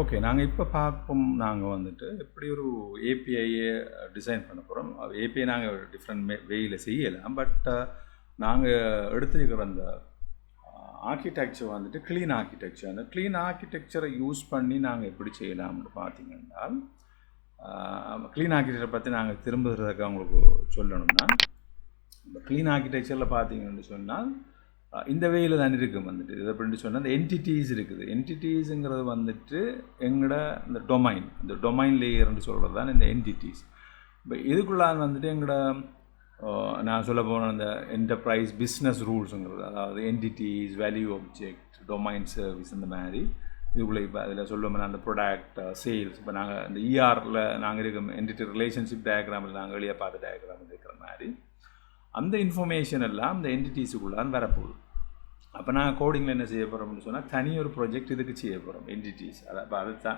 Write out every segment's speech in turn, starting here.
Okay. நாங்க இப்ப பார்ப்போம். நாங்க வந்துட்டு எப்படி ஒரு ஏபிஐய டிசைன் பண்ண போறோம். ஏபிஐ நாங்க டிஃப்ரெண்ட் வேயில செய்யலாம். பட் நாங்க எடுத்திருக்கிற அந்த ஆர்க்கிடெக்சர் வந்துட்டு க்ளீன் ஆர்க்கிடெக்சர். அந்த க்ளீன் ஆர்க்கிடெக்சரை யூஸ் பண்ணி நாங்க எப்படி செய்யலாம்னு பார்த்தீங்கன்னா, க்ளீன் ஆர்க்கிடெக்சரை பத்தி நாங்க திரும்புறதுக்கு உங்களுக்கு சொல்லணும்னா, க்ளீன் ஆர்க்கிடெக்சரில் பார்த்தீங்கன்னு சொன்னால், இந்த வேயில் தான் இருக்கும் வந்துட்டு. இது எப்படின்னு சொன்னால், இந்த என்டிட்டிஸ் இருக்குது. என்டிட்டிஸுங்கிறது வந்துட்டு எங்களோட இந்த டொமைன், இந்த டொமைன் லேயர்னு சொல்கிறது தான் இந்த என்டிட்டிஸ். இப்போ இதுக்குள்ளாக வந்துட்டு எங்களோட நான் சொல்ல போன இந்த என்டர்பிரைஸ் பிஸ்னஸ் ரூல்ஸுங்கிறது, அதாவது entities, value object, domain service இந்த மாதிரி இதுக்குள்ளே இப்போ அதில் சொல்லுவோம்னா அந்த ப்ராடக்ட் சேல்ஸ். இப்போ நாங்கள் இந்த இஆரில் நாங்கள் இருக்க என்டிட்டி ரிலேஷன்ஷிப் டயக்ராமில் நாங்கள் வெளியே பார்த்த டயக்ராம் இருக்கிற மாதிரி அந்த இன்ஃபர்மேஷன் எல்லாம் இந்த என்டிட்டிஸுக்குள்ளான் வரப்போகுது. அப்போ நாங்கள் கோடிங்கில் என்ன செய்ய போகிறோம்னு சொன்னால், தனி ஒரு ப்ராஜெக்ட் இதுக்கு செய்ய போகிறோம் என்டிட்டிஸ். அதை அப்போ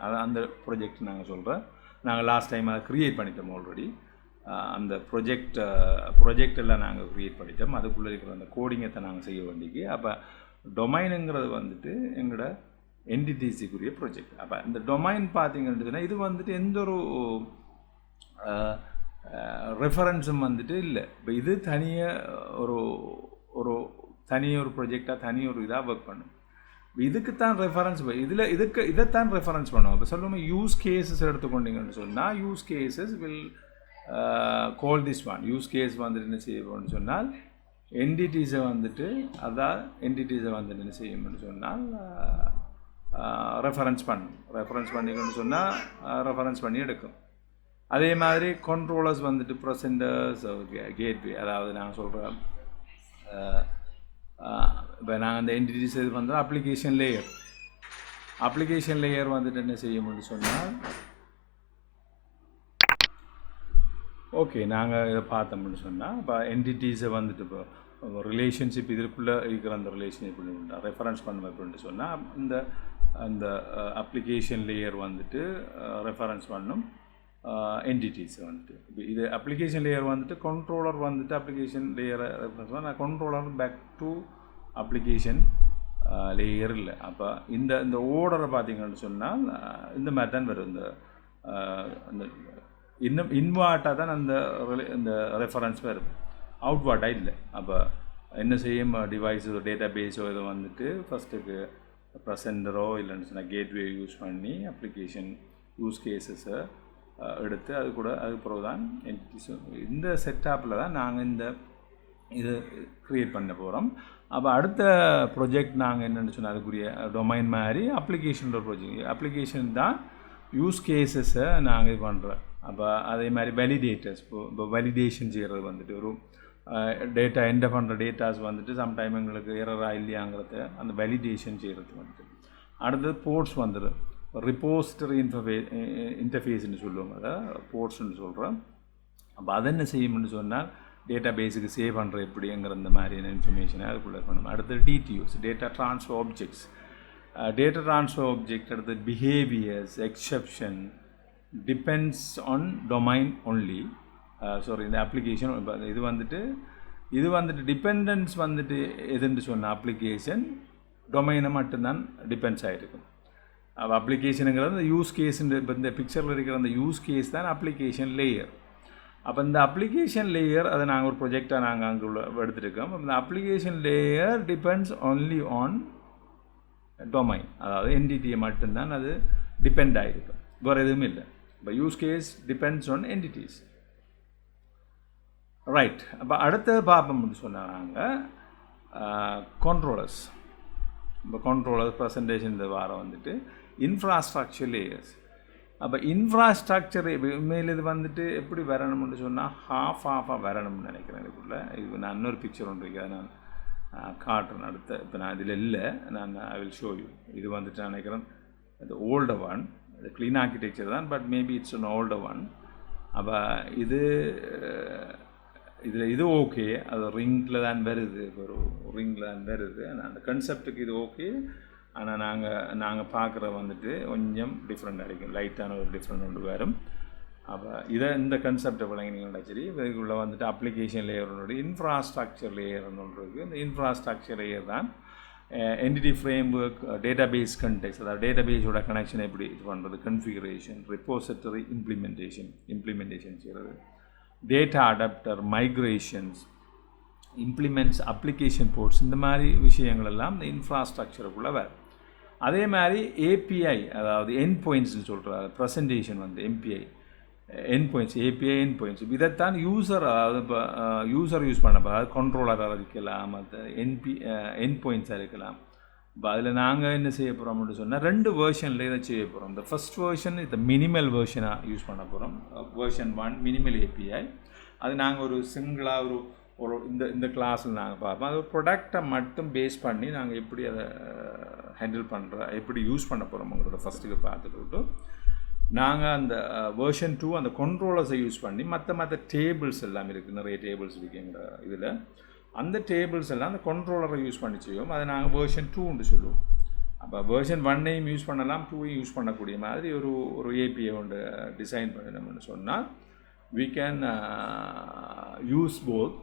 அதை அந்த ப்ராஜெக்ட் நாங்கள் சொல்கிறோம். நாங்கள் லாஸ்ட் டைம் அதை க்ரியேட் பண்ணிட்டோம் ஆல்ரெடி. அந்த ப்ரொஜெக்ட் எல்லாம் நாங்கள் க்ரியேட் பண்ணிட்டோம். அதுக்குள்ளே இருக்கிற அந்த கோடிங்கத்தை நாங்கள் செய்ய வேண்டிக்கு. அப்போ டொமைனுங்கிறது வந்துட்டு எங்களோட என்டிட்டிஸுக்குரிய ப்ராஜெக்ட். அப்போ இந்த டொமைன் பார்த்தீங்கன்னு சொன்னால், இது வந்துட்டு எந்த ஒரு ரெஃபரன்ஸும் வந்துட்டு இல்லை. இப்போ இது தனியாக ஒரு ஒரு ப்ரொஜெக்டாக தனி ஒரு இதாக ஒர்க் பண்ணும். இதுக்குத்தான் ரெஃபரன்ஸ் இதைத்தான் ரெஃபரன்ஸ் பண்ணுவோம். இப்போ சொல்லுவோம் யூஸ் கேஸஸ் எடுத்துக்கொண்டீங்கன்னு சொன்னால், use cases will call this one. Use case வந்துட்டு என்ன செய்யணும்னு சொன்னால், என்டிட்டிஸை வந்துட்டு என்டிட்டிஸை வந்துட்டு என்ன செய்யணும்னு சொன்னால் ரெஃபரன்ஸ் பண்ணிக்கணும்னு சொன்னால் ரெஃபரன்ஸ் பண்ணி எடுக்கும். அதே மாதிரி கண்ட்ரோலர்ஸ் வந்துட்டு ப்ரெசென்டர்ஸ், கேட்வே, அதாவது நாங்கள் சொல்கிறோம் இப்போ நாங்கள் அந்த என்டிட்டிஸ் இது பண்ணுறோம். அப்ளிகேஷன் லேயர் வந்துட்டு என்ன செய்யணும்னு சொன்னால், ஓகே நாங்கள் இதை பார்த்தோம்னு சொன்னால், இப்போ என்டிட்டிஸை வந்துட்டு இப்போ ரிலேஷன்ஷிப் இதுக்குள்ளே இருக்கிற அந்த ரிலேஷன்ஷிப் ரெஃபரன்ஸ் பண்ண அப்படின்ட்டு சொன்னால், அந்த அப்ளிகேஷன் லேயர் வந்துட்டு ரெஃபரன்ஸ் பண்ணும் என்டிட்டிஸ் வந்துட்டு. இது அப்ளிகேஷன் லேயர் வந்துட்டு கண்ட்ரோலர் வந்துட்டு அப்ளிகேஷன் லேயரை ரெஃபரன்ஸ் பண்ண, controller back to application layer இல்லை. அப்போ இந்த ஓர்டரை பார்த்தீங்கன்னு சொன்னால் இந்த மாதிரி தான் வரும். இந்த இன்னும் இன்வார்ட்டாக தான் அந்த ரெஃபரன்ஸ் வரும், அவுட்வார்ட்டாக இல்லை. அப்போ என்ன செய்யும், டிவைஸோ டேட்டா பேஸோ இதை வந்துட்டு ஃபஸ்ட்டுக்கு ப்ரெசென்டரோ இல்லைன்னு சொன்னால் கேட்வே யூஸ் பண்ணி அப்ளிகேஷன் யூஸ் கேஸஸை எடுத்து அதுக்கு பிறகு தான் என்டிட்டிஸ். இந்த செட்டப்பில் தான் நாங்கள் இது க்ரியேட் பண்ண போகிறோம். அப்போ அடுத்த ப்ரொஜெக்ட் நாங்கள் என்னென்னு சொன்னால், அதுக்குரிய டொமைன் மாதிரி அப்ளிகேஷனோட ப்ரொஜெக்ட். அப்ளிகேஷன் தான் யூஸ் கேஸஸை நாங்கள் இது பண்ணுறோம். அப்போ அதே மாதிரி வேலிடேட்டர்ஸ், இப்போ வேலிடேஷன் செய்கிறது வந்துட்டு ஒரு டேட்டா என்டர் பண்ணுற டேட்டாஸ் வந்துட்டு சம்டைம் எங்களுக்கு எரராக இல்லையாங்கிறத அந்த வேலிடேஷன் செய்கிறது வந்துட்டு. அடுத்தது போர்ட்ஸ் வந்துடும். ரிப்போசிட்டரி இன்டர்ஃபேஸ்ன்னு சொல்லுவாங்க, அதை போர்ட்ஸ்ன்னு சொல்கிறோம். அப்போ அதை என்ன செய்யும்னு சொன்னால், டேட்டா பேஸுக்கு சேவ் பண்ணுற எப்படிங்கிற இந்த மாதிரியான இன்ஃபர்மேஷனை அதுக்குள்ளே பண்ணணும். அடுத்தது DTOs, data transfer objects. Data transfer object, அடுத்தது behaviours, exception, depends on domain only. இந்த அப்ளிகேஷன் இது வந்துட்டு டிபெண்டன்ஸ் வந்துட்டு எதுன்னு சொன்ன அப்ளிகேஷன் டொமைனை மட்டும்தான் டிபெண்ட்ஸ் ஆகிருக்கும். அப்போ அப்ளிகேஷனுங்கிறது இந்த யூஸ் கேஸுன்ற இப்போ இந்த பிக்சரில் இருக்கிற அந்த யூஸ் கேஸ் தான் அப்ளிகேஷன் லேயர். அப்போ இந்த அப்ளிகேஷன் லேயர் அதை நாங்கள் ஒரு ப்ரொஜெக்டாக நாங்கள் அங்கே எடுத்துருக்கோம். இந்த application layer depends only on domain, அதாவது என்டிட்டியை மட்டும்தான் அது டிபெண்ட் ஆகிருக்கும், வேறு எதுவும் இல்லை. இப்போ use case depends on entities, right. அப்போ அடுத்தது பார்ப்போம்னு சொன்னாங்க கண்ட்ரோலர்ஸ். இப்போ கண்ட்ரோலர் ப்ரெசன்டேஷன் இந்த வாரம் வந்துட்டு இன்ஃப்ராஸ்ட்ரக்சர் லேயர்ஸ். அப்போ இன்ஃப்ராஸ்ட்ரக்சர் உண்மையில் இது வந்துட்டு எப்படி வரணும்னு சொன்னால் ஹாஃபாக வரணும்னு நினைக்கிறேன். இதுக்குள்ளே இது நான் இன்னொரு பிக்சர் ஒன்று இருக்கு, அதை நான் காட்டுறேன் அடுத்த. இப்போ நான் இதில் இல்லை, ஐ வில் ஷோ யூ. இது வந்துட்டு நான் நினைக்கிறேன் இது ஓல்டர் ஒன். இது க்ளீன் ஆர்கிடெக்சர் தான், but maybe it's one older one. அப்போ இது ஓகே, அது ரிங்கில் தான் வருது, ஒரு ரிங்கில் தான் வருது. அந்த கன்செப்டுக்கு இது ஓகே. ஆனால் நாங்கள் பார்க்குற வந்துட்டு கொஞ்சம் டிஃப்ரெண்ட் அடிக்கும், லைட்டான ஒரு டிஃப்ரெண்ட் ஒன்று வரும். அப்போ இந்த கன்செப்டை விளங்கினீங்கன்னா சரி. இதுக்குள்ளே வந்துட்டு அப்ளிகேஷன் லேயர்னுடைய இன்ஃப்ராஸ்ட்ரக்சர் லேயர்னு ஒன்று இருக்குது. இந்த இன்ஃப்ராஸ்ட்ரக்சர் லேயர் தான் என்டிட்டி ஃப்ரேம்ஒர்க், டேட்டாபேஸ் கண்டெக்ஸ்ட், அதாவது டேட்டாபேஸோட கனெக்ஷன் எப்படி இது பண்ணுறது, கன்ஃபிகரேஷன், ரிப்போசிட்டரி இம்ப்ளிமெண்டேஷன் செய்கிறது, data adapter, migrations, implements, application ports, இந்த மாதிரி விஷயங்கள் எல்லாம் இந்த இன்ஃப்ராஸ்ட்ரக்சருக்குள்ளே வேறு. அதே மாதிரி ஏபிஐ, அதாவது என் பாயிண்ட்ஸ்னு சொல்கிறாரு ப்ரெசன்டேஷன் எம்பிஐ என் பாயிண்ட்ஸ், ஏபிஐ என் பாயிண்ட்ஸ், இதைத்தான் யூசர், அதாவது இப்போ யூசர் யூஸ் பண்ணப்போ, அதாவது கண்ட்ரோலராக இருக்கலாம், மற்ற என் பாயிண்ட்ஸாக இருக்கலாம். இப்போ அதில் நாங்கள் என்ன செய்ய போகிறோம் அப்படின்னு சொன்னால் 2 வேர்ஷனில் இதை செய்ய போகிறோம். இந்த ஃபஸ்ட் வேர்ஷன் இந்த மினிமல் வேர்ஷனாக யூஸ் பண்ண போகிறோம். Version 1 minimal API. அது நாங்கள் ஒரு சிங்கிளாக ஒரு இந்த கிளாஸில் நாங்கள் பார்ப்போம். அது ஒரு ப்ராடக்டை மட்டும் பேஸ் பண்ணி நாங்கள் எப்படி அதை ஹேண்டில் எப்படி யூஸ் பண்ண போகிறோம்ங்கிறத ஃபஸ்ட்டுக்கு பார்த்துட்டு, நாங்கள் அந்த வேர்ஷன் 2 அந்த கண்ட்ரோலர்ஸை யூஸ் பண்ணி மற்ற டேபிள்ஸ் எல்லாம் இருக்குது, நிறைய டேபிள்ஸ் இருக்குங்கிற இதில் அந்த டேபிள்ஸ் எல்லாம் அந்த கண்ட்ரோலரை யூஸ் பண்ணி செய்வோம். அதை நாங்கள் வேர்ஷன் 2ன்னு சொல்லுவோம். அப்போ வேர்ஷன் 1ஐயும் யூஸ் பண்ணலாம், 2ஐயும் யூஸ் பண்ணக்கூடிய மாதிரி ஒரு ஏபிஐ ஒன்று டிசைன் பண்ணணும்னு சொன்னால் we can use both.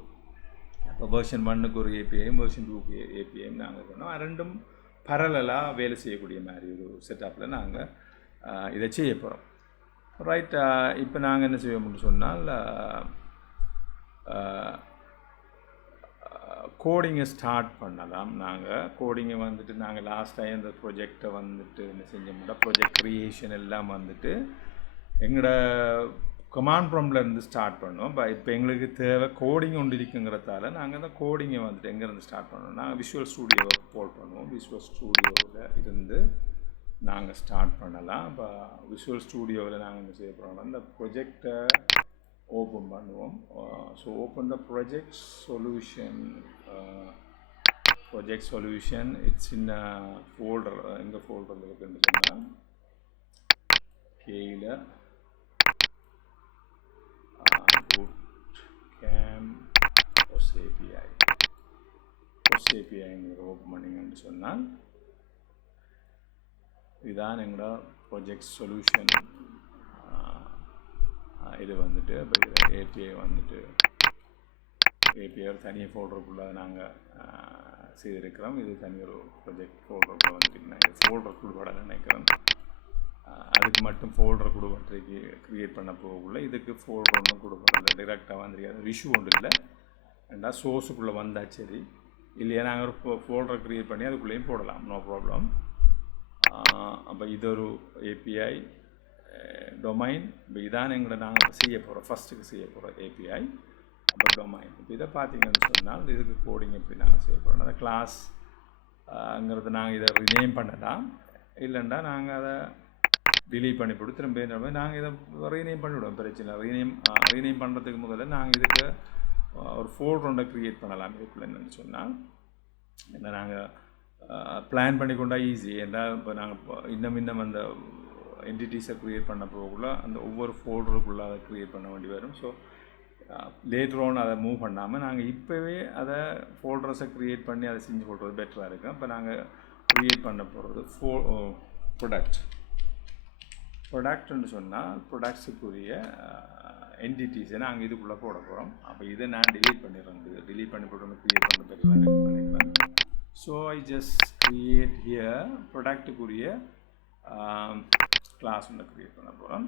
இப்போ வேர்ஷன் 1க்கு ஒரு ஏபிஐயும் வேர்ஷன் 2க்கு ஏபிஐயும் நாங்கள் பண்ணோம். ரெண்டும் பரலலாக வேலை செய்யக்கூடிய மாதிரி ஒரு செட்டப்பில் நாங்கள் இதை செய்ய போகிறோம். ரைட். இப்போ நாங்கள் என்ன செய்வோம்னு சொன்னால் கோடிங்கை ஸ்டார்ட் பண்ணலாம். நாங்கள் கோடிங்கை நாங்கள் லாஸ்ட் டைம் இந்த ப்ரொஜெக்டை என்ன செஞ்சோம்னா ப்ரொஜெக்ட் க்ரியேஷன் எல்லாம் எங்களோட கமாண்ட் ப்ராம்ப்ட்லேருந்து ஸ்டார்ட் பண்ணோம். இப்போ எங்களுக்கு தேவை கோடிங் ஒன்று இருக்குங்கிறதால நாங்கள் அந்த கோடிங்கை எங்கேருந்து ஸ்டார்ட் பண்ணோம், நாங்கள் விஷுவல் ஸ்டூடியோவை போல் பண்ணுவோம். விஷுவல் ஸ்டூடியோவில் இருந்து நாங்கள் ஸ்டார்ட் பண்ணலாம். இப்போ விஷுவல் ஸ்டூடியோவில் நாங்கள் என்ன செய்ய போகிறோம்னா இந்த ப்ரொஜெக்டை ஓப்பன் பண்ணுவோம். So open the project solution it's in folder. எங்கே ஃபோல்டரில் இருக்குன்னு சொன்னால் கீழே API ஓப்பன் பண்ணிங்கன்னு சொன்னால் இதுதான் எங்களோட ப்ரொஜெக்ட் சொல்யூஷன். இது ஏபிஐ ஏபிஐ ஒரு தனி ஃபோல்டருக்குள்ளே நாங்கள் செய்திருக்கிறோம். இது தனி ஒரு ப்ரொஜெக்ட் ஃபோல்டருக்குள்ளே நாங்கள் ஃபோல்டருக்குள்ள நினைக்கிறோம். அதுக்கு மட்டும் ஃபோல்டர் கொடுப்பட்டைக்கு க்ரியேட் பண்ண போகக்குள்ள இதுக்கு ஃபோல்டர் ஒன்றும் கொடுப்பதில்லை, டைரெக்டாக வந்துருக்காது. இஷ்யூ ஒன்று இல்லை, ரெண்டா சோர்ஸுக்குள்ளே வந்தால் சரி, இல்லையா நாங்கள் ஒரு ஃபோல்டரை க்ரியேட் பண்ணி அதுக்குள்ளேயும் போடலாம், நோ ப்ராப்ளம். அப்போ இது ஒரு ஏபிஐ டொமைன். இப்போ இதான் எங்களை நாங்கள் செய்ய போகிறோம், ஃபஸ்ட்டுக்கு செய்ய போகிறோம் ஏபிஐ. அப்போ டொமைன் இப்போ இதை பார்த்தீங்கன்னு சொன்னால் இதுக்கு கோடிங் எப்படி நாங்கள் செய்ய போகிறோம், அந்த கிளாஸ்ங்கிறது நாங்கள் இதை ரினேம் பண்ணலாம், இல்லைண்டா நாங்கள் அதை டிலீட் பண்ணி போட்டு திரும்ப நாங்கள் இதை ரீநேம் பண்ணிவிடுவோம், பிரச்சனை. ரீநேம் பண்ணுறதுக்கு முதல்ல நாங்கள் இதுக்கு ஒரு ஃபோல்டர் ஒன்றை க்ரியேட் பண்ணலாம். இதுக்குள்ள என்னென்னு சொன்னால் என்ன நாங்கள் பிளான் பண்ணிக்கொண்டா ஈஸி. ஏன்னா இப்போ நாங்கள் இன்னும் அந்த என்டிட்டிஸை க்ரியேட் பண்ண போகக்குள்ள அந்த ஒவ்வொரு ஃபோல்டருக்குள்ளே அதை க்ரியேட் பண்ண வேண்டி வரும். ஸோ லேட்டர் ஆன் அதை மூவ் பண்ணாமல் நாங்கள் இப்போவே அதை ஃபோல்டர்ஸை க்ரியேட் பண்ணி அதை செஞ்சு போடுறது பெட்டராக இருக்கும். இப்போ நாங்கள் க்ரியேட் பண்ண போகிறது ப்ரொடக்ட்னு சொன்னால் ப்ரொடக்ட்ஸுக்குரிய என்டிட்டிஸை நாங்கள் இதுக்குள்ளே போட போகிறோம். அப்போ இதை நான் டிலீட் பண்ணிடுறேன். டிலீட் பண்ணி போட்டு க்ரியேட் பண்ண பெட்டராக நினைக்கிறேன். So I just create here ப்ரொடக்ட்டுக்குரிய கிளாஸ் ஒன்று க்ரியேட் பண்ண போகிறோம்.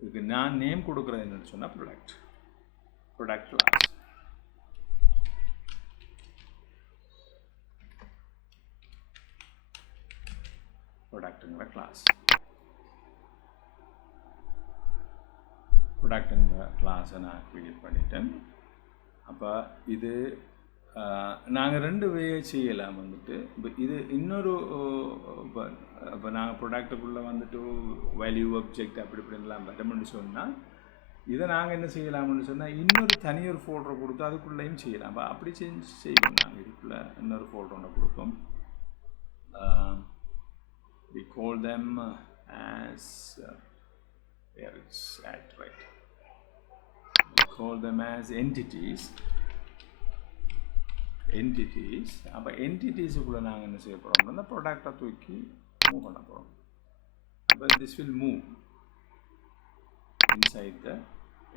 இதுக்கு நான் நேம் கொடுக்குறது என்னென்னு சொன்னால் ப்ரொடக்ட் கிளாஸ். ப்ரொடக்ட்டுங்கிற கிளாஸை நான் க்ரியேட் பண்ணிட்டேன். அப்போ இது நாங்கள் 2 வே செய்யலாம். இப்போ இது இன்னொரு இப்போ நாங்கள் ப்ரொடக்ட்டுக்குள்ளே வேல்யூ ஆப்ஜெக்ட் அப்படி இப்படின்லாம் வரணும்னு சொன்னால் இதை நாங்கள் என்ன செய்யலாம்னு சொன்னால் இன்னொரு தனியொரு ஃபோல்டரை கொடுத்து அதுக்குள்ளேயும் செய்யலாம். அப்போ அப்படி செய்வோம். நாங்கள் இதுக்குள்ளே இன்னொரு ஃபோல்டர் ஒன்று கொடுப்போம். we call them as where it's at, right? We call them as entities. அப்போ என்டிட்டிஸுக்குள்ளே நாங்கள் என்ன செய்ய போகிறோம்னா அந்த ப்ராடக்டை தூக்கி மூவ் பண்ண போகிறோம். அப்போ this will move inside the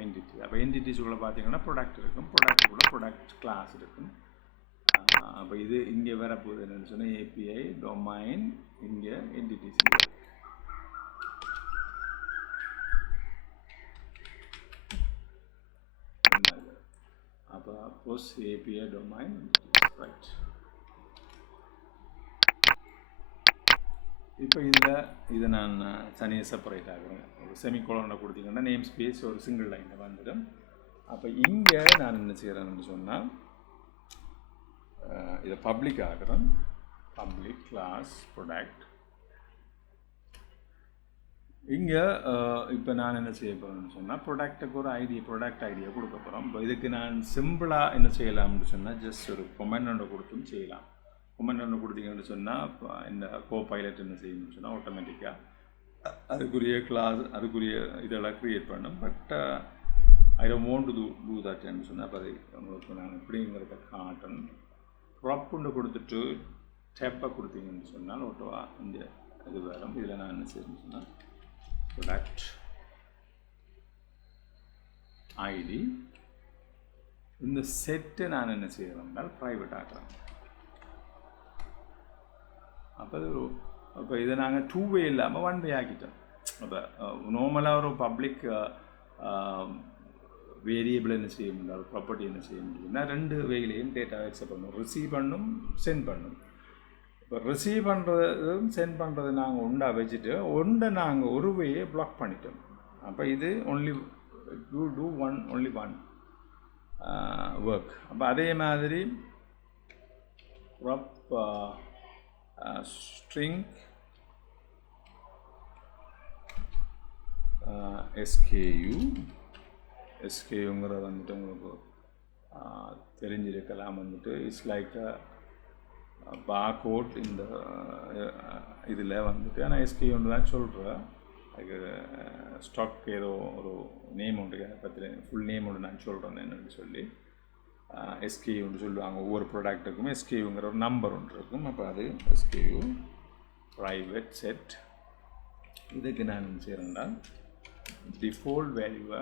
entity. அப்போ என்டிட்டிஸுக்குள்ளே பார்த்தீங்கன்னா ப்ராடக்ட் இருக்கும், ப்ராடக்ட்டுக்குள்ளே ப்ராடக்ட் கிளாஸ் இருக்கும். அப்போ இது இங்கே வரப்போகுது என்னென்னு சொன்னால் ஏபிஐ டொமைன் இங்கே என்டிட்டிஸ். அப்போ போஸ்ட் ஏபிஐ டொமைன் ரைட். இப்போ இதை நான் தனியாக செப்பரேட் ஆகுறேன். ஒரு செமிகோலனை கொடுத்தீங்கன்னா நேம் ஸ்பேஸ் ஒரு சிங்கிள் லைனில் வந்துடும். அப்போ இங்கே நான் என்ன செய்கிறேன்னு சொன்னால் இதை பப்ளிக் ஆகிறேன். Public class product. இங்கே இப்போ நான் என்ன செய்ய போகிறேன்னு சொன்னால் ப்ராடக்ட்டுக்கு ஒரு ப்ராடக்ட் ஐடியா கொடுக்க போகிறோம். இப்போ இதுக்கு நான் சிம்பிளாக என்ன செய்யலாம்னு சொன்னால் ஜஸ்ட் ஒரு கொமெண்ட் ஒன்று கொடுத்தும் செய்யலாம். கொமெண்ட் ஒன்று கொடுத்தீங்கன்னு சொன்னால் இந்த கோபைலட் என்ன செய்யணும்னு சொன்னால் ஆட்டோமேட்டிக்காக அதுக்குரிய கிளாஸ் அதுக்குரிய இதெல்லாம் க்ரியேட் பண்ணணும். But I don't want to do தட்னு சொன்னால் அப்போ அதை உங்களுக்கு நான் எப்படிங்கிறத காட்டணும். ப்ராப்னு கொடுத்துட்டு டேப்பை கொடுத்தீங்கன்னு சொன்னால் ஓட்டோவா இந்த இது வரும். இதில் நான் என்ன செய்யணும்னு சொன்னால் ப்ராடக்ட் ஐடி இந்த செட்டை நான் என்ன செய்யறேன்னால் ப்ரைவேட் ஆக்குறேன். அப்போ இப்போ இதை நாங்கள் 2 வே இல்லாமல் 1 வே ஆக்கிட்டோம். அப்போ நார்மலாக ஒரு பப்ளிக் வேரியபிள் என்ன செய்ய முடியும், ஒரு ப்ராப்பர்ட்டி என்ன செய்ய முடியும்னா 2 வேலையும் டேட்டாவை அக்செப்ட் பண்ணணும். ரிசீவ் பண்ணும், சென்ட் பண்ணும். இப்போ ரிசீவ் பண்ணுறதும் சென்ட் பண்ணுறது நாங்கள் உண்டா வச்சுட்டு ஒன்றை நாங்கள் ஒரு வேயை பிளாக் பண்ணிட்டோம். அப்போ இது only to only one work. அப்போ அதே மாதிரி string SKUங்கிறது வந்துட்டு உங்களுக்கு தெரிஞ்சிருக்கலாம். வந்துட்டு இட்ஸ் லைக் barcode இந்த இதில் வந்துட்டு ஆனால் SKUன்னு தான் சொல்கிறேன். அதுக்கு ஸ்டாக் ஏதோ ஒரு நேம் ஒன்று பற்றி ஃபுல் நேம் ஒன்று நான் சொல்கிறேன் என்னென்னு சொல்லி SKUன்னு சொல்லுவாங்க. ஒவ்வொரு ப்ராடக்ட்டுக்கும் SKUங்கிற ஒரு நம்பர் ஒன்று இருக்கும். அப்போ அது SKU ப்ரைவேட் செட். இதுக்கு நான் செய்கிறேன்னா டிஃபால்ட் வேல்யூவை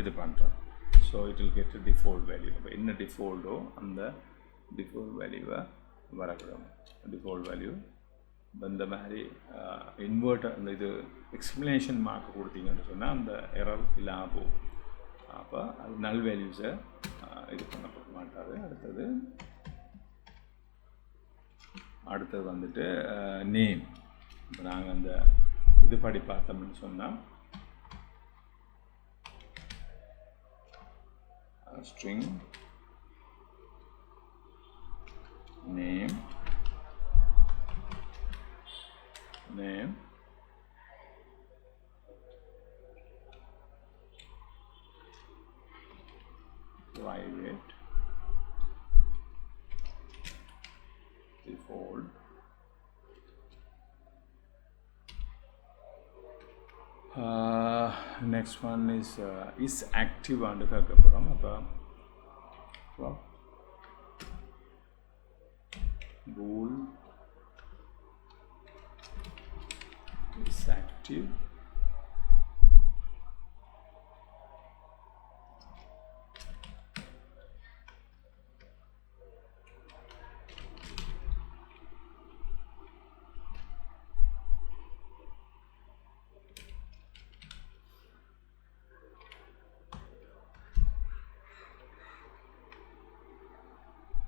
இது பண்ணுறேன். So it will get default value. இப்போ என்ன டிஃபால்ட்டோ அந்த டிஃபால்ட் வேல்யூவை வரக்கூடாது. டிஃபால்ட் வேல்யூ இந்த மாதிரி இன்வெர்ட்டர் அந்த இது எக்ஸ்பிளனேஷன் மார்க் கொடுத்தீங்கன்னு சொன்னால் அந்த எரர் இல்லாமல் போகும். அப்போ அது நல் வேல்யூஸை இது பண்ண மாட்டாது. அடுத்தது வந்துட்டு நேம். இப்போ நாங்கள் அந்த இது படி பார்த்தோம்னு சொன்னால் string name private default next one is active and கேட்கப்போகிறோம். அப்போ bool is active.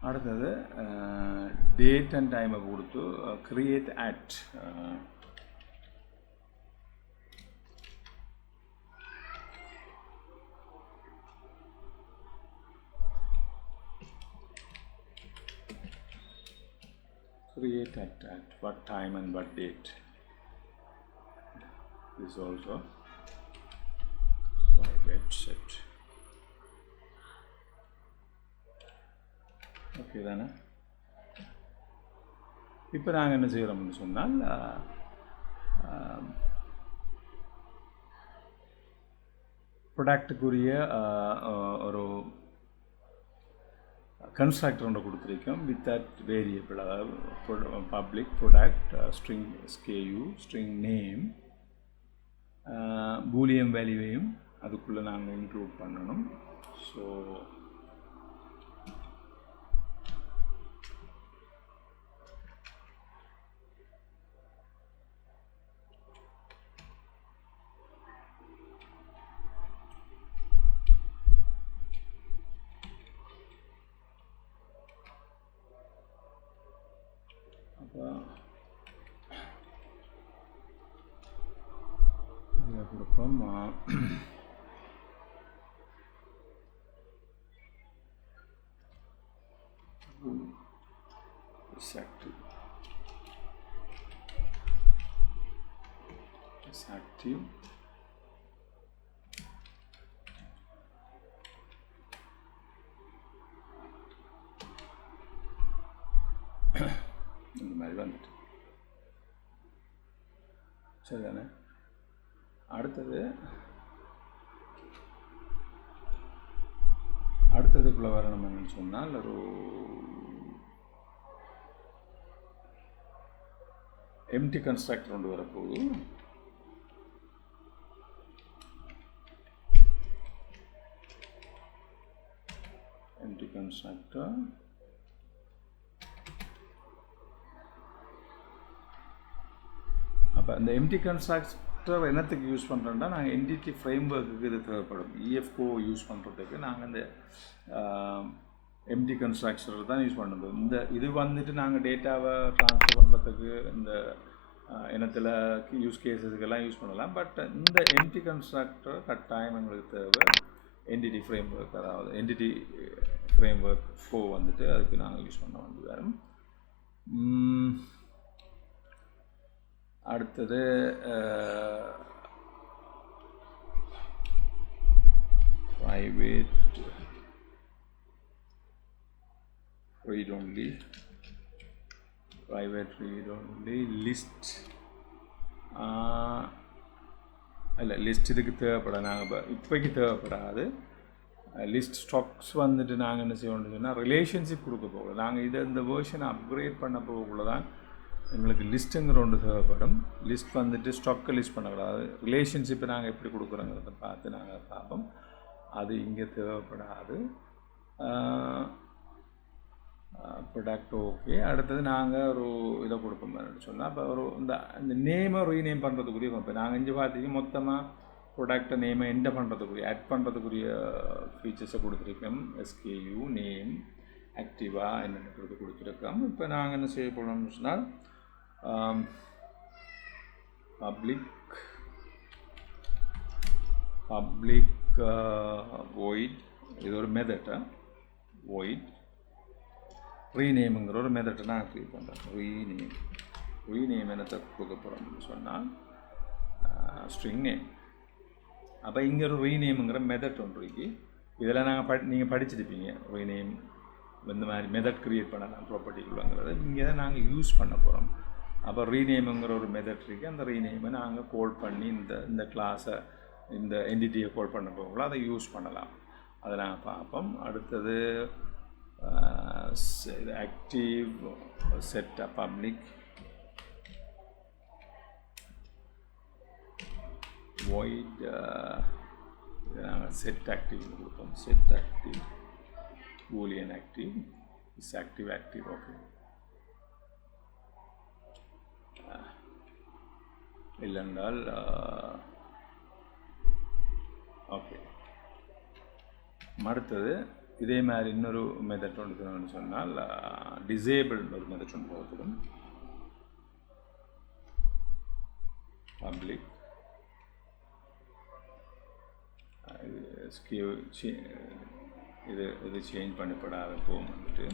அடுத்தது டேட் அண்ட் டைமை கொடுத்து create at what time and what date. This also private set. Okay தானே? இப்போ நாங்கள் என்ன செய்கிறோம்னு சொன்னால் ப்ராடக்ட்டுக்குரிய ஒரு கன்ஸ்ட்ரக்டர் ஒன்று கொடுத்துருக்கோம் வித் தட் வேரியபிள். அதாவது public product string SKU string name boolean வேல்யூவையும் அதுக்குள்ளே நாங்கள் இன்க்ளூட் பண்ணணும். ஸோ கொடுப்போம். active இந்த மாதிரி வந்துட்டு சரிதானே. அடுத்ததுக்குள்ளே வரணும்னு சொன்னால் ஒரு எம்டி கன்ஸ்ட்ரக்டர் கொண்டு வரப்போகுது. எம்டி கன்ஸ்ட்ரக்டர் அப்போ இந்த எம்டி கன்ஸ்ட்ரக்டர் என்னத்துக்கு யூஸ் பண்ணுறோன்னா நாங்கள் என்டிடி ஃப்ரேம் ஒர்க்குக்கு இது தேவைப்படும். இஎஃப்ஓ யூஸ் பண்ணுறதுக்கு நாங்கள் இந்த எம்டி கன்ஸ்ட்ரக்டர் தான் யூஸ் பண்ணுறோம். இது வந்துட்டு நாங்கள் டேட்டாவை ட்ரான்ஸ்ஃபர் பண்ணுறதுக்கு இந்த இனத்தில் யூஸ் கேஸஸுக்கெல்லாம் யூஸ் பண்ணலாம். பட் இந்த எம்டி கன்ஸ்ட்ரக்டர் கட்டாயம் எங்களுக்கு தேவை என்டிடி ஃப்ரேம் ஒர்க், அதாவது என்டிடி ஃப்ரேம் ஒர்க் 4 வந்துட்டு அதுக்கு நாங்கள் யூஸ் பண்ண வேண்டி வரும். அடுத்தது private read only லிஸ்ட் இல்லை லிஸ்ட் இதுக்கு தேவைப்பட நாங்கள் இப்போக்கு தேவைப்படாது. லிஸ்ட் ஸ்டாக்ஸ் வந்துட்டு நாங்கள் என்ன செய்யணும்னு சொன்னால் ரிலேஷன்ஷிப் கொடுக்க போகல. நாங்கள் இந்த வேர்ஷனை அப்கிரேட் பண்ண போகக்குள்ள தான் எங்களுக்கு லிஸ்ட்டுங்கிற ஒன்று தேவைப்படும். லிஸ்ட் வந்துட்டு ஸ்டாக்கை லிஸ்ட் பண்ணக்கூடாது. ரிலேஷன்ஷிப்பை நாங்கள் எப்படி கொடுக்குறோங்கிறத பார்த்து நாங்கள் பார்ப்போம். அது இங்கே தேவைப்படாது. Product okay. அடுத்தது நாங்கள் ஒரு இதை கொடுப்போம்னு சொன்னால் இப்போ இந்த நேமை ரீநேம் பண்ணுறதுக்குரிய இப்போ நாங்கள் இங்கே பார்த்தீங்க மொத்தமாக ப்ராடக்டை நேமை என்டர் பண்ணுறதுக்குரிய ஆட் பண்ணுறதுக்குரிய ஃபீச்சர்ஸை கொடுத்துருக்கோம். எஸ்கேயூ நேம் ஆக்டிவா என்னென்ன கொடுத்துருக்கோம். இப்போ நாங்கள் என்ன செய்ய போகிறோம்னு சொன்னால் பப்ளிக் void இது ஒரு மெத்தட்டை void ரீநேமுங்கிற ஒரு மெத்தட்டை நான் க்ரியேட் பண்ணுறேன். ரீநேம் என்னத்தை கொடுக்க போகிறோம்னு சொன்னால் ஸ்ட்ரிங் நேம். அப்போ இங்கே ஒரு ரீநேமுங்கிற மெத்தட் ஒன்று இருக்கு. இதெல்லாம் நாங்கள் நீங்கள் படிச்சிருப்பீங்க. ரீநேம் இந்த மாதிரி மெத்தட் க்ரியேட் பண்ணலாம் ப்ராப்பர்ட்டிக்குள்ளங்கிறத இங்கே தான் நாங்கள் யூஸ் பண்ண போகிறோம். அப்போ ரீநேமுங்கிற ஒரு மெத்தட் இருக்குது. அந்த ரீநேமை நாங்கள் கோட் பண்ணி இந்த கிளாஸை இந்த என்டிட்டியை கோட் பண்ண போகலாம் அதை யூஸ் பண்ணலாம். அதை நாங்கள் பார்ப்போம். அடுத்தது ஆக்டிவ் செட் பப்ளிக் void நாங்கள் செட் ஆக்டிவ் கொடுப்போம். Set active boolean active is active okay. இல்லைன்றால் ஓகே. அடுத்தது இதே மாதிரி இன்னொரு மெத்தட் ஒன்று சொன்னால் டிசேபிள் ஒரு மெத்தட் ஒன்று போகிறதுக்கும் பப்ளிக் இது சேஞ்ச் பண்ணப்படாத போகும் வந்துட்டு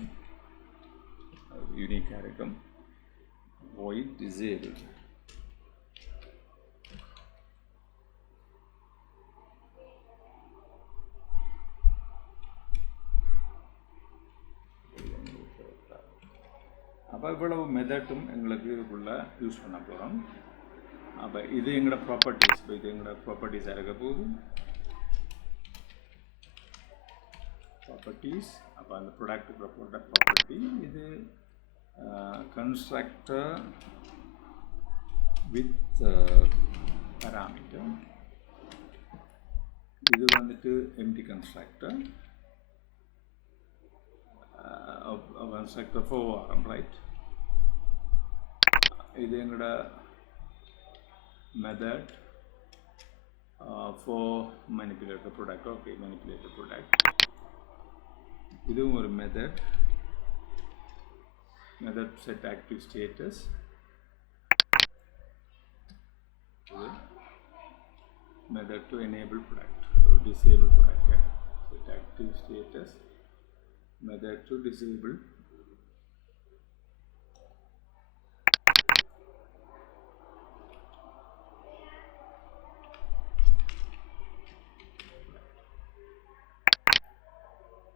யூனிக்காக இருக்கும். void disable அப்போ இவ்வளவு மெத்தட்டும் எங்களுக்கு இதுக்குள்ளே யூஸ் பண்ண போகிறோம். அப்போ இது எங்களோட ப்ராப்பர்ட்டிஸ். இப்போ இது எங்களோட ப்ராப்பர்ட்டிஸாக இருக்க போகுது. ப்ராப்பர்ட்டிஸ் அப்போ அந்த ப்ராடக்ட் ப்ராப்பர்ட்டி இது கன்ஸ்ட்ரக்டர் வித் parameter. இது வந்துட்டு எம்டி கன்ஸ்ட்ரக்டர் கன்ஸ்ட்ரக்டர் 4 ஆரம் ரைட். இது எங்களோட method for manipulate the product. Okay, manipulate the product. இதுவும் ஒரு method set active status. method to enable product, disable product. Set active status method to disable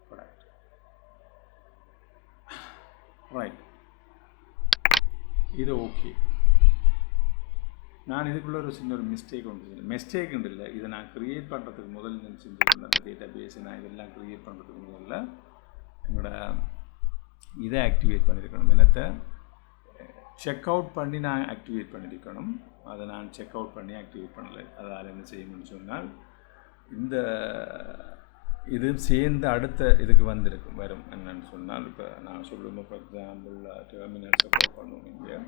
product. Right. இது okay. நான் இதுக்குள்ள ஒரு சின்ன ஒரு மிஸ்டேக் இல்லை, இதை நான் க்ரியேட் பண்ணுறதுக்கு முதல் செஞ்சுக்கொண்டு அந்த டேட்டா பேஸை நான் இதெல்லாம் க்ரியேட் பண்ணுறதுக்கு முதல்ல என்னோட இதை ஆக்டிவேட் பண்ணியிருக்கணும். என்னத்தை செக் அவுட் பண்ணி நான் ஆக்டிவேட் பண்ணியிருக்கணும். அதை நான் செக் அவுட் பண்ணி ஆக்டிவேட் பண்ணலை. அதால் என்ன செய்யணும்னு சொன்னால் இந்த இது சேர்ந்து அடுத்த இதுக்கு வந்திருக்கும் வரும். என்னென்னு சொன்னால் இப்போ நான் சொல்லுவேன், ஃபார் எக்ஸாம்பிள் டெர்மினல் சப்போர்ட் பண்ணுவோம். இங்கே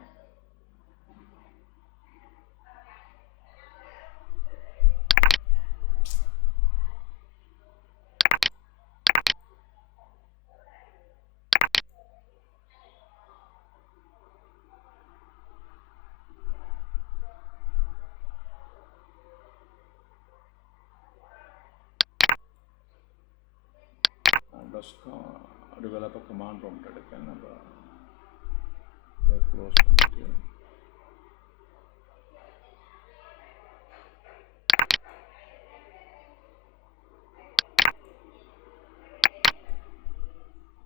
டெவலப்பர் கமாண்ட் ப்ராம்ப்ட் எடுப்பேன். நம்ம க்ளோஸ் பண்ணிட்டு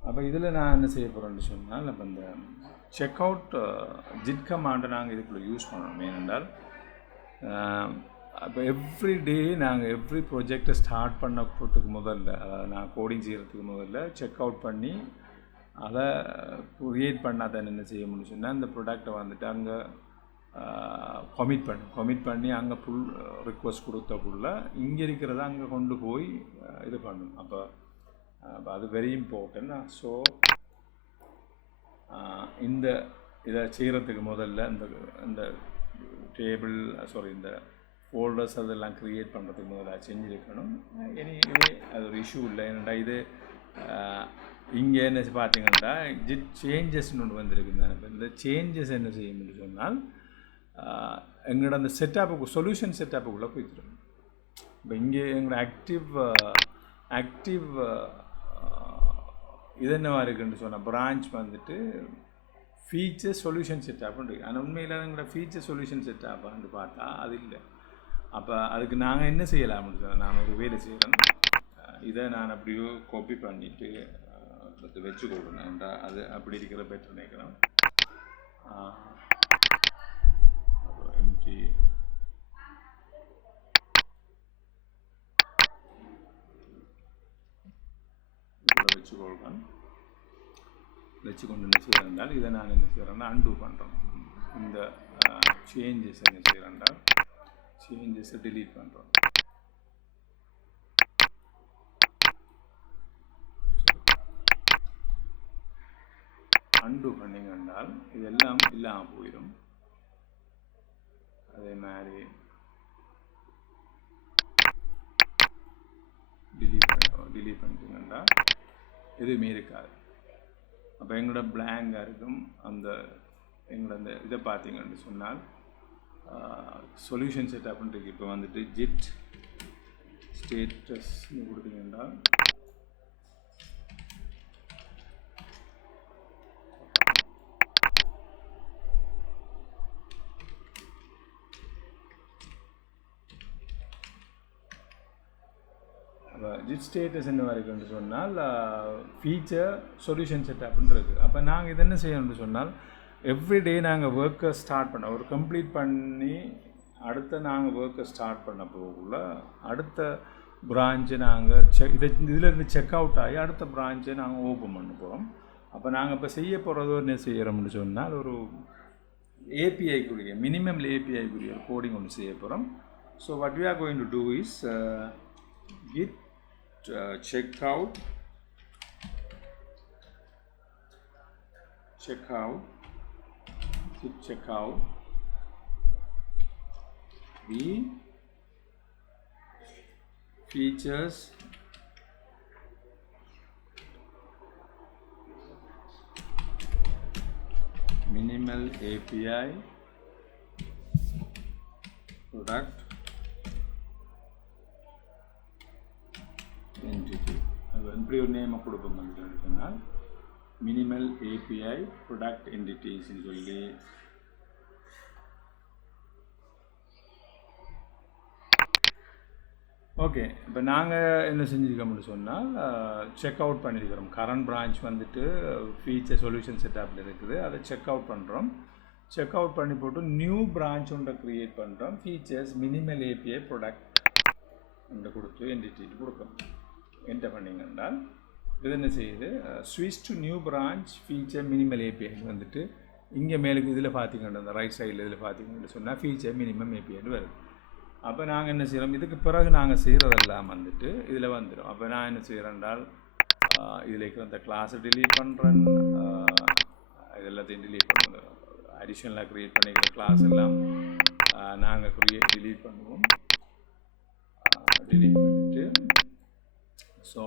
அப்போ இதில் நான் என்ன செய்ய போகிறேன்னு சொன்னால், அப்போ இந்த செக் அவுட் ஜிட் கமாண்டை நாங்கள் இதுக்குள்ளே யூஸ் பண்ணணும். ஏனென்றால் அப்போ எவ்ரி டே நாங்கள் எவ்ரி ப்ரொஜெக்டை ஸ்டார்ட் பண்ணறதுக்கு முதல்ல, அதாவது நான் கோடிங் செய்கிறதுக்கு முதல்ல செக் அவுட் பண்ணி அதை க்ரியேட் பண்ணால் தான் என்ன செய்ய முடியும் சொன்னால், இந்த ப்ராடக்டை வந்துட்டு அங்கே கமிட் பண்ணி அங்கே ஃபுல் ரிக்வஸ்ட் கொடுத்தக்குள்ள இங்கே இருக்கிறத அங்கே கொண்டு போய் இது பண்ணணும். அப்போ அது வெரி இம்பார்ட்டன்ட். ஸோ இந்த இதை செய்கிறதுக்கு முதல்ல இந்த டேபிள் இந்த ஃபோல்டர்ஸ் அதெல்லாம் க்ரியேட் பண்ணுறதுக்கு முதல்ல செஞ்சுருக்கணும். எனிவே அது ஒரு இஷ்யூ இல்லை. ஏன்னா இது இங்கே என்ன பார்த்தீங்கன்னா சேஞ்சஸ்ன்னு ஒன்று வந்திருக்கு. இந்த சேஞ்சஸ் என்ன செய்ய முடியும் சொன்னால், எங்களோட அந்த சொல்யூஷன் செட்டப்புக்குள்ளே போய்த்துடும். இப்போ இங்கே எங்களோட ஆக்டிவ் இது என்னவா இருக்குன்னு சொன்னால், பிரான்ச் வந்துட்டு ஃபீச்சர் சொல்யூஷன் செட்டப்னு இருக்குது. ஆனால் உண்மையில் எங்களோட ஃபீச்சர் சொல்யூஷன் செட்டப்பான்னு பார்த்தா அது இல்லை. அப்போ அதுக்கு நாங்கள் என்ன செய்யலாம்னு சொன்னால், நான் ஒரு வேலை செய்கிறேன். இதை நான் அப்படியோ காப்பி பண்ணிவிட்டு வச்சு கொடுக்கணும்ன்றா அது அப்படி இருக்கிற பெட்டர் நினைக்கிறேன். எம்டி வச்சுக்கொண்டு என்ன செய்கிறேன்றால், இதை நான் என்ன செய்கிறேன்னா அன்டூ பண்ணுறேன். இந்த சேஞ்சஸ் என்ன செய்கிறேன்றால் சேஞ்சஸை delete பண்ணுறோம். அன்டூ பண்ணிங்கன்றால் இதெல்லாம் இல்லாமல் போயிடும். அதே மாதிரி delete பண்ணிட்டீங்கன்னா எதுவுமே இருக்காது. அப்போ எங்களோட பிளாங்காக இருக்கும். எங்களோட அந்த இதை பார்த்தீங்கன்னு சொன்னால் சொல்யூஷன் செட்டப்னு இருக்குது. இப்போ வந்துட்டு ஜிட் ஸ்டேட்டஸ்ன்னு கொடுத்தீங்கன்னா ஜிட் ஸ்டேட்டஸ் என்ன வரைக்கும்னு சொன்னால் ஃபீச்சர் சொல்யூஷன் செட்டப்னு இருக்குது. அப்போ நாங்கள் இது என்ன செய்யணும்னு சொன்னால், எவ்ரிடே நாங்கள் ஒர்க்கை ஸ்டார்ட் பண்ண ஒரு கம்ப்ளீட் பண்ணி அடுத்த நாங்கள் ஒர்க்கை ஸ்டார்ட் பண்ண போகக்குள்ள அடுத்த பிரான்ச்சை நாங்கள் இதிலேருந்து செக் அவுட் ஆகி அடுத்த பிரான்ச்சை நாங்கள் ஓப்பன் பண்ண போகிறோம். அப்போ நாங்கள் இப்போ செய்ய போகிறது என்ன செய்கிறோம்னு சொன்னால், ஒரு ஏபிஐக்குரிய மினிமம் ஏபிஐக்குரிய ஒரு கோடிங் ஒன்று செய்ய போகிறோம். So what we are going to do is git checkout the features minimal API product இப்படி ஒரு நேமை கொடுப்போம் வந்து சொன்னால் மினிமல் ஏபிஐ ப்ராடக்ட் என்டிட்டிஸ்ன்னு சொல்லி ஓகே. இப்போ நாங்கள் என்ன செஞ்சுருக்கோம்னு சொன்னால் செக் அவுட் பண்ணியிருக்கிறோம். கரண்ட் பிரான்ச் வந்துட்டு ஃபீச்சர் சொல்யூஷன் செட்டப்பில் இருக்குது, அதை செக் அவுட் பண்ணுறோம். செக் அவுட் பண்ணி போட்டு நியூ பிரான்ச் ஒன்றை க்ரியேட் பண்ணுறோம். ஃபீச்சர்ஸ் மினிமல் ஏபிஐ ப்ராடக்ட் ஒன்றை கொடுத்து என்டிட்டி கொடுக்கும். என்டர் பண்ணிங்கன்றால் இது என்ன செய்யுது, ஸ்விட்ச் to new branch feature minimal API வந்துட்டு இங்கே மேலுக்கு இதில் பார்த்தீங்கன்னா அந்த ரைட் சைடில் இதில் பார்த்தீங்கன்னு சொன்னால் ஃபீச்சர் மினிமம் ஏபிஐன்னு வருது. அப்போ நாங்கள் என்ன செய்கிறோம், இதுக்கு பிறகு நாங்கள் செய்கிறதெல்லாம் வந்துட்டு இதில் வந்துடும். அப்போ நான் என்ன செய்கிறேன்றால் இதில் இருக்கிற அந்த கிளாஸை டிலீட் பண்ணுறேன், இது எல்லாத்தையும் டிலீட் பண்ணுறேன். அடிஷ்னலாக க்ரியேட் பண்ணிக்கிற கிளாஸ் எல்லாம் நாங்கள் டிலீட் பண்ணுவோம். டிலீட் பண்ணிவிட்டு ஸோ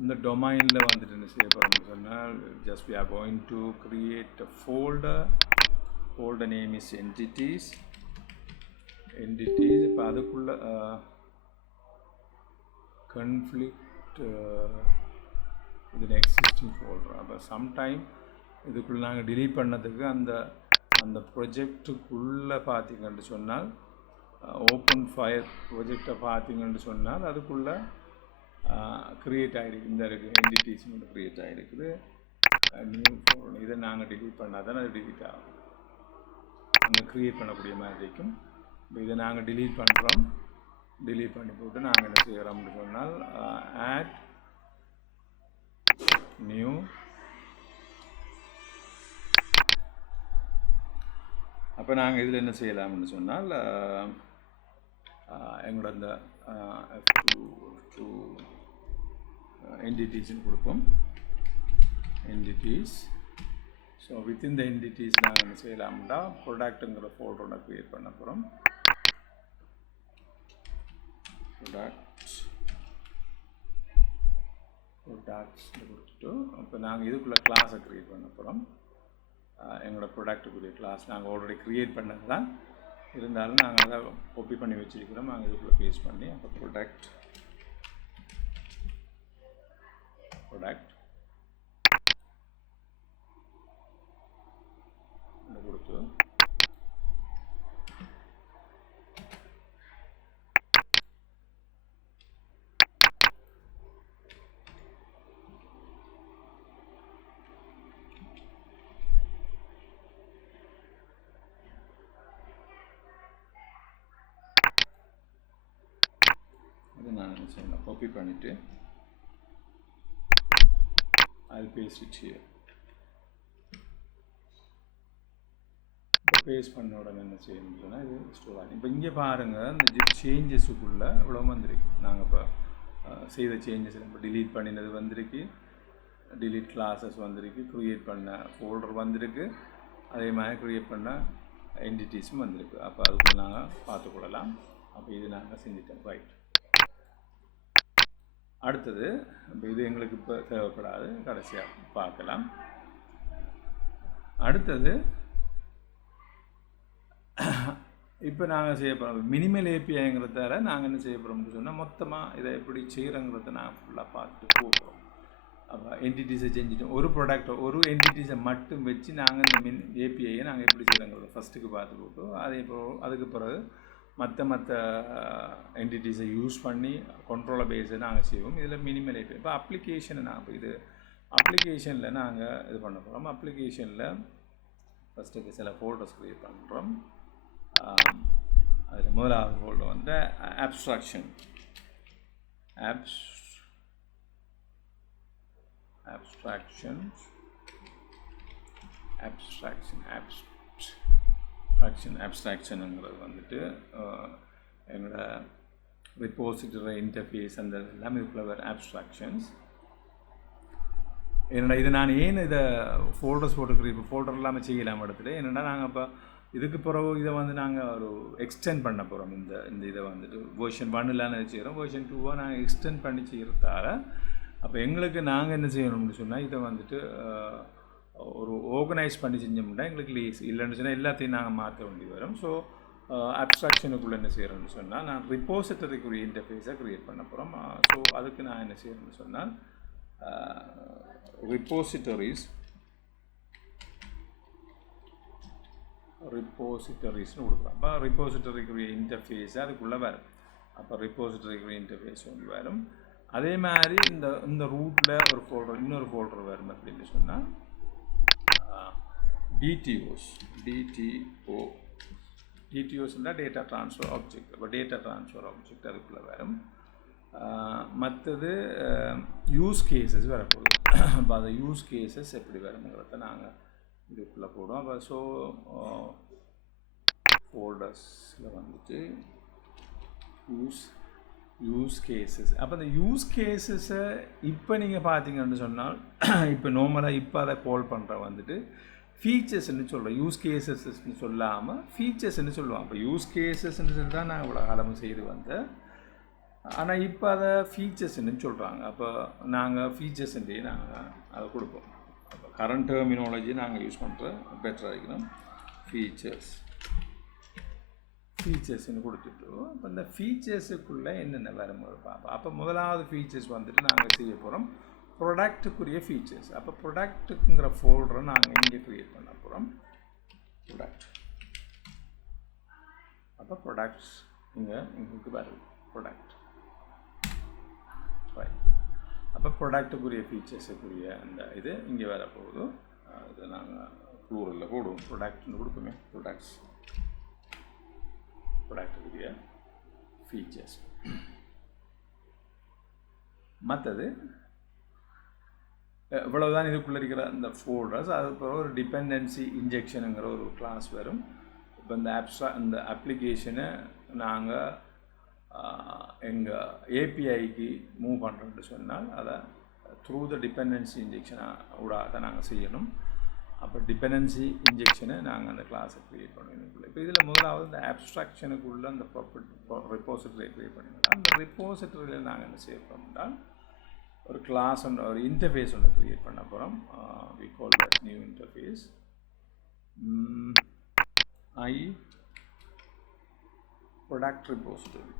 இந்த டொமைனில் வந்துட்டு என்ன செய்ய போகிறோம்னு சொன்னால் just we are going to create a folder name is entities. இப்போ அதுக்குள்ள conflict இது எக்ஸிஸ்டிங் ஃபோல்டர். அப்போ சம்டைம் இதுக்குள்ளே நாங்கள் டிலீட் பண்ணதுக்கு அந்த ப்ரொஜெக்டுக்குள்ளே பார்த்தீங்கன்னு சொன்னால் ஓப்பன் ஃபயர் ப்ரொஜெக்டை பார்த்தீங்கன்னு சொன்னால் அதுக்குள்ளே க்ரியேட் ஆகிருக்கு. இந்த இருக்குது என்டிட்டிஸ் மட்டும் க்ரியேட் ஆகிருக்குது. நியூ ஃபோல்டர் இதை நாங்கள் டிலீட் பண்ணால் தான் அது டிலீட் ஆகும், அங்கே க்ரியேட் பண்ணக்கூடிய மாதிரி இருக்கும். இப்போ இதை நாங்கள் டிலீட் பண்ணுறோம். டிலீட் பண்ணி போட்டு நாங்கள் என்ன செய்கிறோம்னு சொன்னால் ஆட் நியூ. அப்போ நாங்கள் இதில் என்ன செய்யலாம்னு சொன்னால் எங்களோட அந்த entities-ன்னு கொடுப்போம். entities. So within the entities நாங்கள் என்ன செய்யலாம்னா ப்ராடக்ட்டுங்கிற ஃபோல்டரை க்ரியேட் பண்ண போகிறோம். ப்ராடக்ட்ஸ் கொடுத்துட்டு அப்போ நாங்கள் இதுக்குள்ளே கிளாஸை க்ரியேட் பண்ண போகிறோம். எங்களோட ப்ராடக்ட்டுக்குரிய கிளாஸ் நாங்கள் ஆல்ரெடி க்ரியேட் பண்ணது தான், இருந்தாலும் நாங்கள் அதை காப்பி பண்ணி வச்சுருக்கிறோம். நாங்கள் இதுக்குள்ளே பேஸ்ட் பண்ணி அப்போ ப்ராடக்ட் கொடுத்து அதை நான் என்ன செய்யணும், காப்பி பண்ணிவிட்டு I'll paste it here. Paste பண்ண உடனே என்ன செய்யணும்னா இது ஸ்டோர் ஆகும். இப்போ இங்கே பாருங்கள், இந்த சேஞ்சஸுக்குள்ளே இவ்வளோ வந்திருக்கு. நாங்கள் இப்போ செய்த சேஞ்சஸ் இப்போ டிலீட் பண்ணினது வந்திருக்கு, டிலீட் கிளாஸஸ் வந்திருக்கு, க்ரியேட் பண்ண ஃபோல்டர் வந்திருக்கு, அதே மாதிரி க்ரியேட் பண்ண என்டிட்டிஸும் வந்திருக்கு. அப்போ அதுக்குள்ள நாங்கள் பார்த்துக்கொள்ளலாம். அப்போ இது நாங்கள் செஞ்சுட்டோம். ரைட். அடுத்தது இப்போ இது எங்களுக்கு இப்போ தேவைப்படாது, கடைசியாக பார்க்கலாம். அடுத்தது இப்போ நாங்கள் செய்ய போகிறோம் மினிமல் ஏபிஐங்கிறதால நாங்கள் என்ன செய்ய போகிறோம்னு சொன்னால் மொத்தமாக இதை எப்படி செய்கிறோங்கிறத நாங்கள் ஃபுல்லாக பார்த்துட்டு போகிறோம். அப்போ என்டிட்டிஸை செஞ்சுட்டோம். ஒரு ப்ராடக்டை ஒரு என்டிட்டிஸை மட்டும் வச்சு நாங்கள் இந்த ஏபிஐயை நாங்கள் எப்படி செய்கிறோங்கிறத ஃபஸ்ட்டுக்கு பார்த்து போட்டோம். அதுக்கு பிறகு மற்ற என்டிட்டிஸை யூஸ் பண்ணி கண்ட்ரோலை பேஸை நாங்கள் செய்வோம். இதில் மினிமல் ஏபிஐ இப்போ அப்ளிகேஷனை நாங்கள் இது அப்ளிகேஷனில் நாங்கள் இது பண்ண போகிறோம். அப்ளிகேஷனில் ஃபஸ்ட்டுக்கு சில ஃபோல்டர்ஸ் க்ரியேட் பண்ணுறோம். அதில் முதலாவது ஃபோல்டர் வந்து அப்ஸ்ட்ராக்ஷன் அப்ஸ்ட்ராக்ஷனுங்கிறது வந்துட்டு எங்களோட ரிப்போசிட்டரி இன்டர்ஃபேஸ் அந்த எல்லாமே இதுக்குள்ள வேறு அப்ஸ்ட்ராக்ஷன்ஸ். என்னடா இது நான் ஏன் இதை ஃபோல்டர்ஸ் போட்டுக்கிறேன், இப்போ ஃபோல்டர் இல்லாமல் செய்யலாம் இடத்துல என்னென்னா நாங்கள் இப்போ இதுக்கு பிறகு இதை வந்து நாங்கள் ஒரு எக்ஸ்டெண்ட் பண்ண போகிறோம். இந்த இதை வந்துட்டு வெர்ஷன் 1 செய்கிறோம், வெர்ஷன் 2 நாங்கள் எக்ஸ்டெண்ட் பண்ணி செய்கிறதால அப்போ எங்களுக்கு நாங்கள் என்ன செய்யணும்னு சொன்னால் இதை வந்துட்டு ஒரு ஆர்கனைஸ் பண்ணி செஞ்சோம்னா எங்களுக்கு லீஸ் இல்லைன்னு சொன்னால் எல்லாத்தையும் நாங்கள் மாற்ற வேண்டி வரும். ஸோ அப்ஸ்ட்ராக்ஷனுக்குள்ளே என்ன செய்கிறோம்னு சொன்னால் நான் ரிப்போசிட்டரிக்குரிய இன்டர்ஃபேஸை க்ரியேட் பண்ண போகிறோம். ஸோ அதுக்கு நான் என்ன செய்யணும்னு சொன்னால் repositories கொடுக்குறோம். அப்போ ரிப்போசிட்டரிக்குரிய இன்டர்ஃபேஸ் அதுக்குள்ளே வரும். அப்போ ரிப்போசிட்டரிக்குரிய இன்டர்ஃபேஸ் ஒன்று வரும். அதே மாதிரி இந்த ரூட்டில் ஒரு ஃபோல்டர் இன்னொரு ஃபோல்டர் வரும் அப்படின்னு சொன்னால் டிடிஓஸ்னால் டேட்டா ட்ரான்ஸ்ஃபர் ஆப்ஜெக்ட். அப்போ டேட்டா ட்ரான்ஸ்ஃபர் ஆப்ஜெக்ட் அதுக்குள்ளே வரும். மற்றது யூஸ் கேஸஸ் வரப்போகுது. அப்போ அந்த யூஸ் கேஸஸ் எப்படி வருங்கிறத நாங்கள் இதுக்குள்ளே போடுவோம். அப்போ ஸோ ஃபோல்டர்ஸில் வந்துட்டு யூஸ் கேஸஸ். அப்போ அந்த யூஸ் கேஸஸை இப்போ நீங்கள் பார்த்தீங்கன்னு சொன்னால் இப்போ நார்மலாக இப்போ அதை கால் பண்ணுற வந்துட்டு ஃபீச்சர்ஸ்ன்னு சொல்கிறோம். யூஸ் கேஸஸ்ன்னு சொல்லாமல் ஃபீச்சர்ஸ்ன்னு சொல்லுவோம். அப்போ யூஸ் கேஸஸ்ன்னு சொல்லி தான் நான் இவ்வளோ காலம் செய்து வந்தேன். ஆனால் இப்போ அதை ஃபீச்சர்ஸ்ன்னு சொல்கிறாங்க. அப்போ நாங்கள் ஃபீச்சர்ஸ்ன்றே நாங்கள் அதை கொடுப்போம். அப்போ கரண்ட் டெர்மினாலஜி நாங்கள் யூஸ் பண்ணுற பெட்டராக இருக்கணும். ஃபீச்சர்ஸ்ன்னு கொடுத்துட்டு அப்போ இந்த ஃபீச்சர்ஸுக்குள்ளே என்னென்ன வரும்போது பார்ப்போம். அப்போ முதலாவது ஃபீச்சர்ஸ் வந்துட்டு நாங்கள் செய்ய போகிறோம் ப்ரொடக்ட்டுக்குரிய ஃபீச்சர்ஸ். அப்போ ப்ரொடக்ட்டுங்கிற ஃபோல்டரை நாங்கள் இங்கே க்ரியேட் பண்ண போகிறோம். அப்போ ப்ரொடக்ட்ஸ் இங்கே வருது ப்ரொடக்ட். அப்போ ப்ரொடக்ட்டுக்குரிய ஃபீச்சர்ஸுக்குரிய அந்த இது இங்கே வரப்போகுது. இதை நாங்கள் ப்ளூரலில் போடுவோம். ப்ரொடக்ட்னு கொடுப்போமே. ப்ரொடக்ட்டுக்குரிய ஃபீச்சர்ஸ். மற்றது இவ்வளவுதான் இதுக்குள்ளே இருக்கிற அந்த ஃபோல்டர்ஸ். அதுக்கப்புறம் ஒரு டிபெண்டன்சி இன்ஜெக்ஷனுங்கிற ஒரு கிளாஸ் வரும். இப்போ இந்த அப்ளிகேஷனை நாங்கள் எங்கள் ஏபிஐக்கு மூவ் பண்ணுறோன்னு சொன்னால் அதை த்ரூ த டிபெண்டன்சி இன்ஜெக்ஷனை ஊடாக நாங்கள் செய்யணும். அப்போ டிபெண்டன்சி இன்ஜெக்ஷனை நாங்கள் அந்த கிளாஸை க்ரியேட் பண்ணுவோம். இப்போ இதில் முதலாவது இந்த அப்ஸ்ட்ராக்ஷனுக்குள்ளே அந்த ரிப்போசிட்டரியை க்ரியேட் பண்ணிக்கலாம். அந்த ரிப்போசிட்டரியில் நாங்கள் என்ன செய்ய போகிறோம்னால் ஒரு கிளாஸ் ஒன்று ஒரு இன்டர்ஃபேஸ் ஒன்று க்ரியேட் பண்ண போகிறோம். We call that new interface. Product repository.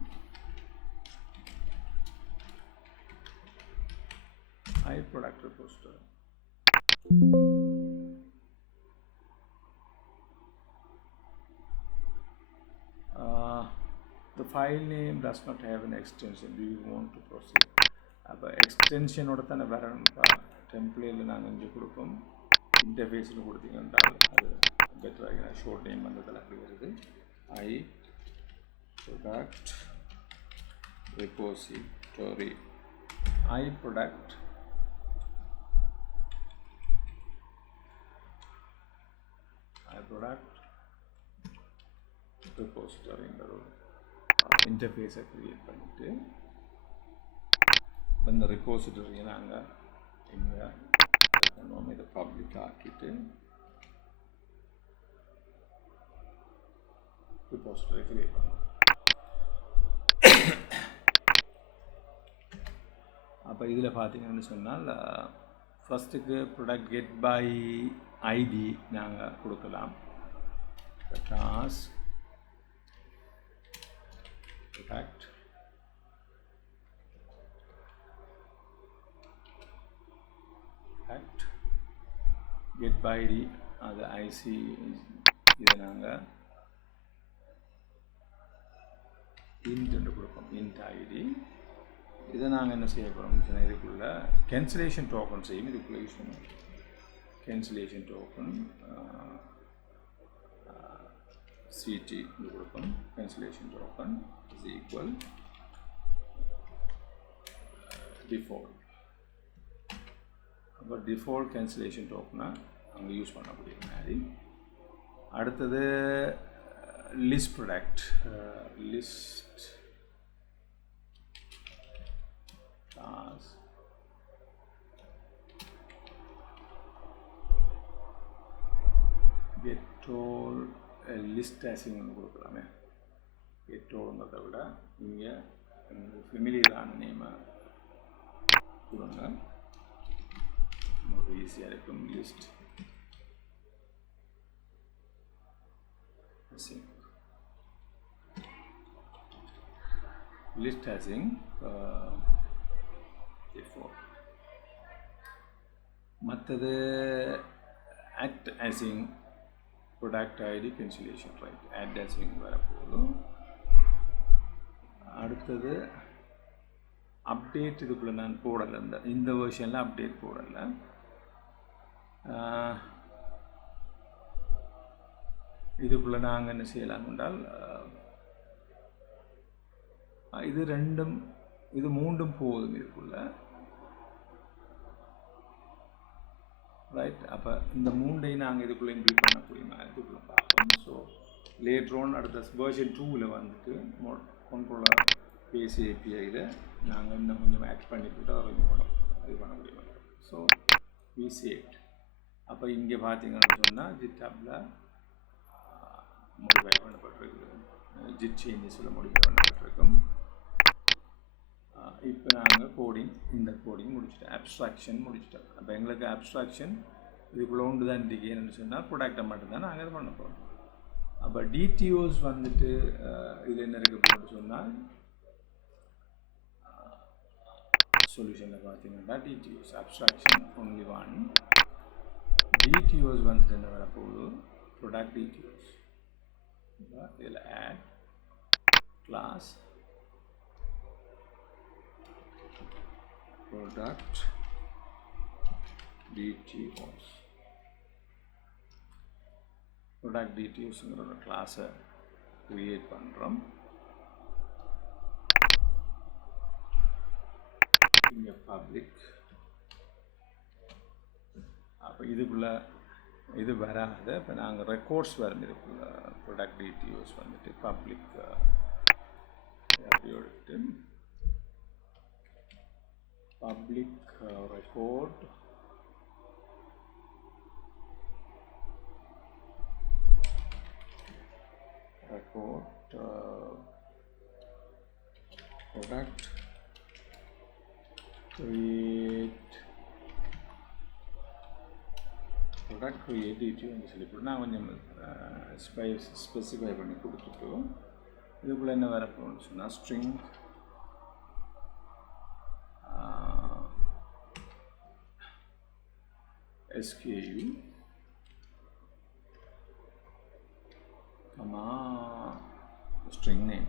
Product repository. The file name does not have an extension. Do you want to proceed? அப்போ எக்ஸ்டென்ஷனோட தானே வரணும். டெம்ப்ளேட்டில் நாங்கள் இங்கே கொடுப்போம். இன்டர்ஃபேஸில் கொடுத்தீங்கன்றால் அது பெட்டராக ஷோர்ட் நேம் வந்ததில் அப்படி வருது. Product repository. ப்ரொடக்ட் ரிப்போசிட்டரிங்கிற ஒரு இன்டர்ஃபேஸை க்ரியேட் பண்ணிவிட்டு இந்த ரிப்போசிட்டரியை நாங்கள் இங்கே பண்ணுவோம். இதை பப்ளிக் ஆக்கிட்டு ரிப்போசிட்டரி க்ரியேட் பண்ணுவோம். அப்போ இதில் பார்த்தீங்கன்னு சொன்னால் ஃபஸ்ட்டுக்கு ப்ரொடக்ட் கெட் பை ஐடி நாங்கள் கொடுக்கலாம். Task product get by id அது ஐசி. இதை நாங்கள் இன்ட் என்று கொடுப்போம். Int ID. இதை நாங்கள் என்ன செய்ய போகிறோம்னு சொன்னால் இதுக்குள்ளே கேன்சலேஷன் டோக்கன் செய்யும். இதுக்குள்ளே யூஸ் பண்ணுவோம். கேன்சலேஷன் டோக்கன் சிடி இது கொடுப்போம். Cancellation token is equal default. அப்போ டிஃபால்ட் கேன்சலேஷன் டோக்கனை அங்கே யூஸ் பண்ணக்கூடிய மாதிரி. அடுத்தது list product. List get all list async ஒன்று கொடுக்கலாமே. கெட்டோல்ங்கிறத விட இங்கே ஃபெமிலியரான நேமை கொடுங்க. ஈஸியாக இருக்கும். லிஸ்ட் லிஸ்ட் ஹேசிங் மற்றது act as in product ID cancellation right add as in வரப்போதும். அடுத்தது அப்டேட் இதுக்குள்ளே நான் போடலை, இந்த வெர்ஷனில் அப்டேட் போடலை. இதுக்குள்ளே நாங்கள் என்ன செய்யலாம் என்றால் இது மூண்டும் போதும் இதுக்குள்ளே ரைட். அப்போ இந்த மூண்டையும் நாங்கள் இதுக்குள்ளே இன்க்ளூட் பண்ணக்கூடிய மாதிரி இதுக்குள்ளே பார்ப்போம். ஸோ லேட்ரோன் அடுத்த வெர்ஷன் 2ல் வந்துட்டு கண்ட்ரோலர் பேஸ் ஏபிஐயில் நாங்கள் இன்னும் கொஞ்சம் ஆட் பண்ணிவிட்டு அதை இது பண்ண முடியும். So we saved. அப்போ இங்கே பார்த்தீங்கன்னு சொன்னால் ஜிட்டாப்பில் மோடிஃபை பண்ணப்பட்டிருக்கு, ஜிட் சேஞ்சஸில் மோடிஃபை பண்ணப்பட்டிருக்கும். இப்போ நாங்கள் இந்த கோடிங் முடிச்சிட்டோம், அப்ஸ்ட்ராக்ஷன் முடிச்சிட்டோம். அப்போ எங்களுக்கு அப்ஸ்ட்ராக்ஷன் இதுக்குள்ளே ஒன்று தான் இண்டிகேன்னு சொன்னால் ப்ராடக்டை மட்டும்தான் நாங்கள் இது பண்ண போகிறோம். அப்போ டிடிஓஸ் வந்துட்டு இதில் என்ன இருக்க போகணும்னு சொன்னால் சொல்யூஷனில் பார்த்தீங்கன்னா DTOs abstraction only one. DTOs வந்துட்டு என்ன வரப்போகுது ப்ராடக்ட் டிடிஓஸ். இதில் add class product details. product detailsங்கிற ஒரு கிளாஸை கிரியேட் பண்ணுறோம். இங்கே பப்ளிக். அப்போ இதுக்குள்ளே இது வராது. இப்போ நாங்கள் ரெக்கார்ட்ஸ் வரும் இதுக்குள்ள ப்ராடக்ட் டீட்டெயில்ஸ் வந்துட்டு பப்ளிக் எடுத்து public record product create details சொல்லி நான் கொஞ்சம் ஸ்பெசிஃபை பண்ணி கொடுத்துட்டு இதுக்குள்ளே என்ன வரப்போன்னு சொன்னால் ஸ்ட்ரிங் SKU string name.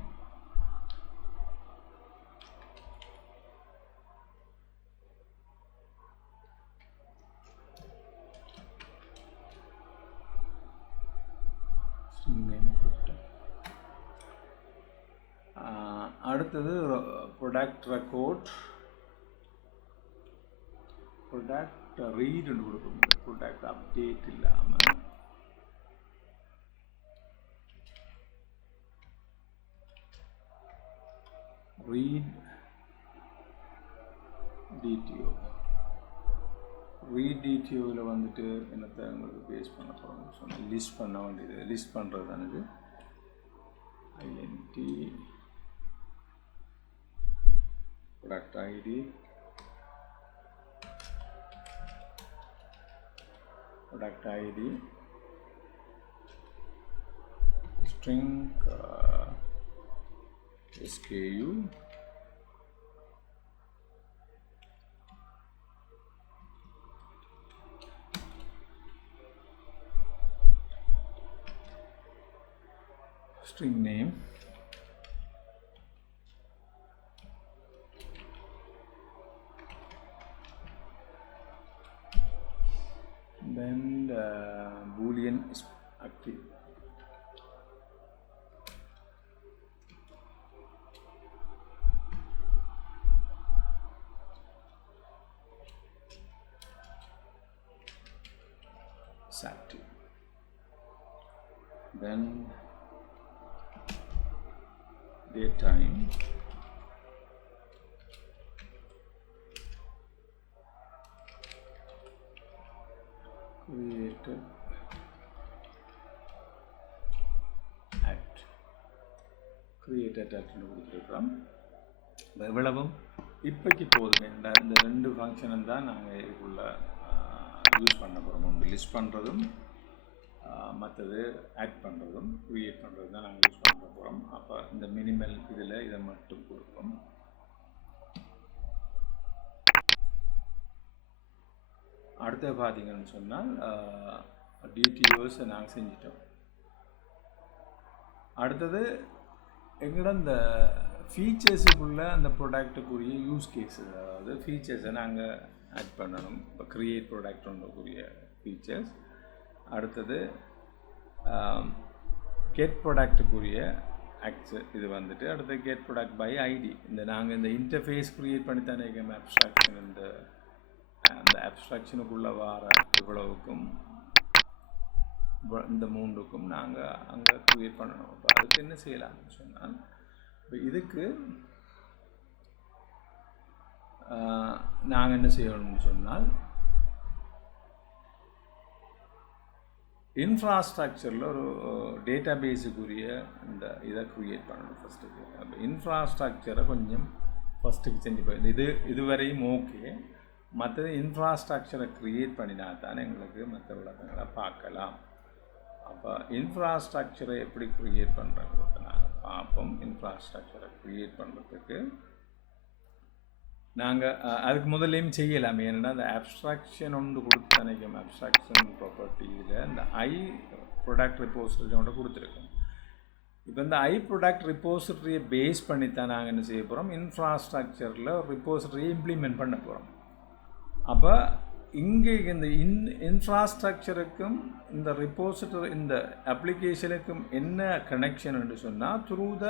அடுத்தது ப்ராடக்ட் ரெக்கார்ட் ப்ராடக்ட் ரீட் கொடுக்கணும். ப்ராடக்ட் அப்டேட் இல்லாமல் ரீட் டிடிஓவில் வந்துட்டு என்னத்தை உங்களுக்கு பேஸ் பண்ண போகிறோம் சொன்னால் லிஸ்ட் பண்ண வேண்டியது. லிஸ்ட் பண்ணுறது தானது INT product ID product ID string SKU string name then boolean is active. Is active. Then daytime created கொடுத்துருக்கிறோம். எவ்வளவும் இப்போக்கு போதும். இந்த ரெண்டு ஃபங்க்ஷனும் தான் நாங்கள் இதுக்குள்ள யூஸ் பண்ண போகிறோம். ஒன்று லிஸ்ட் பண்ணுறதும் மற்றது ஆட் பண்ணுறதும் க்ரியேட் பண்ணுறதும் தான் நாங்கள் யூஸ் பண்ண போகிறோம். அப்போ இந்த மினிமல் இதில் இதை மட்டும் கொடுப்போம். அடுத்து பார்த்தீங்கன்னு சொன்னால் டிடிஓஸை நாங்கள் செஞ்சிட்டோம். அடுத்தது எங்களோட இந்த ஃபீச்சர்ஸுக்குள்ள அந்த ப்ராடக்ட்டுக்குரிய யூஸ் கேஸஸ், அதாவது ஃபீச்சர்ஸை நாங்கள் ஆட் பண்ணணும். இப்போ க்ரியேட் ப்ராடக்ட் ஒன்றுக்குரிய ஃபீச்சர்ஸ். அடுத்தது கெட் ப்ராடக்ட்டுக்குரிய ஆக்சஸ் இது வந்துட்டு. அடுத்து கெட் ப்ராடக்ட் பை ஐடி. நாங்கள் இந்த இன்டர்ஃபேஸ் க்ரியேட் பண்ணி தானே அப்ஸ்ட்ராக்ஷன், அந்த அப்ஸ்ட்ராக்ஷனுக்குள்ளே வர இவ்வளவுக்கும் இந்த 3க்கும் நாங்கள் அங்கே க்ரியேட் பண்ணணும். இப்போ அதுக்கு என்ன செய்யலாம்னு சொன்னால், இப்போ இதுக்கு நாங்கள் என்ன செய்யணும்னு சொன்னால், இன்ஃப்ராஸ்ட்ரக்சரில் ஒரு டேட்டா பேஸுக்குரிய இந்த இதை க்ரியேட் பண்ணணும் ஃபஸ்ட்டுக்கு. அப்போ இன்ஃப்ராஸ்ட்ரக்சரை கொஞ்சம் ஃபஸ்ட்டுக்கு செஞ்சு போய் இதுவரையும் ஓகே. மற்றது இன்ஃப்ராஸ்ட்ரக்சரை க்ரியேட் பண்ணினா தான் எங்களுக்கு மற்ற விளக்கங்களை பார்க்கலாம். அப்போ இன்ஃப்ராஸ்ட்ரக்சரை எப்படி க்ரியேட் பண்ணுறங்கிறத நாங்கள் பார்ப்போம். இன்ஃப்ராஸ்ட்ரக்சரை க்ரியேட் பண்ணுறதுக்கு நாங்கள் அதுக்கு முதல்லையும் செய்யலாம். ஏன்னா அந்த அப்ஸ்ட்ராக்ஷன் ஒன்று கொடுத்து நினைக்கும், அப்ஸ்ட்ராக்ஷன் ப்ராப்பர்ட்டியில் இந்த ப்ராடக்ட் ரிப்போசிட்டரி ஒன்று கொடுத்துருக்கோம். இப்போ இந்த ப்ராடக்ட் ரிப்போசிட்டரியை பேஸ் பண்ணித்தான் நாங்கள் என்ன செய்ய போகிறோம், இன்ஃப்ராஸ்ட்ரக்சரில் ரிப்போசிட்டரியை இம்ப்ளிமெண்ட் பண்ண போகிறோம். அப்போ இங்கே இந்த இன்ஃப்ராஸ்ட்ரக்சருக்கும் இந்த ரிப்போசிட்டரி இந்த அப்ளிகேஷனுக்கும் என்ன கனெக்ஷன் என்று சொன்னால், த்ரூ த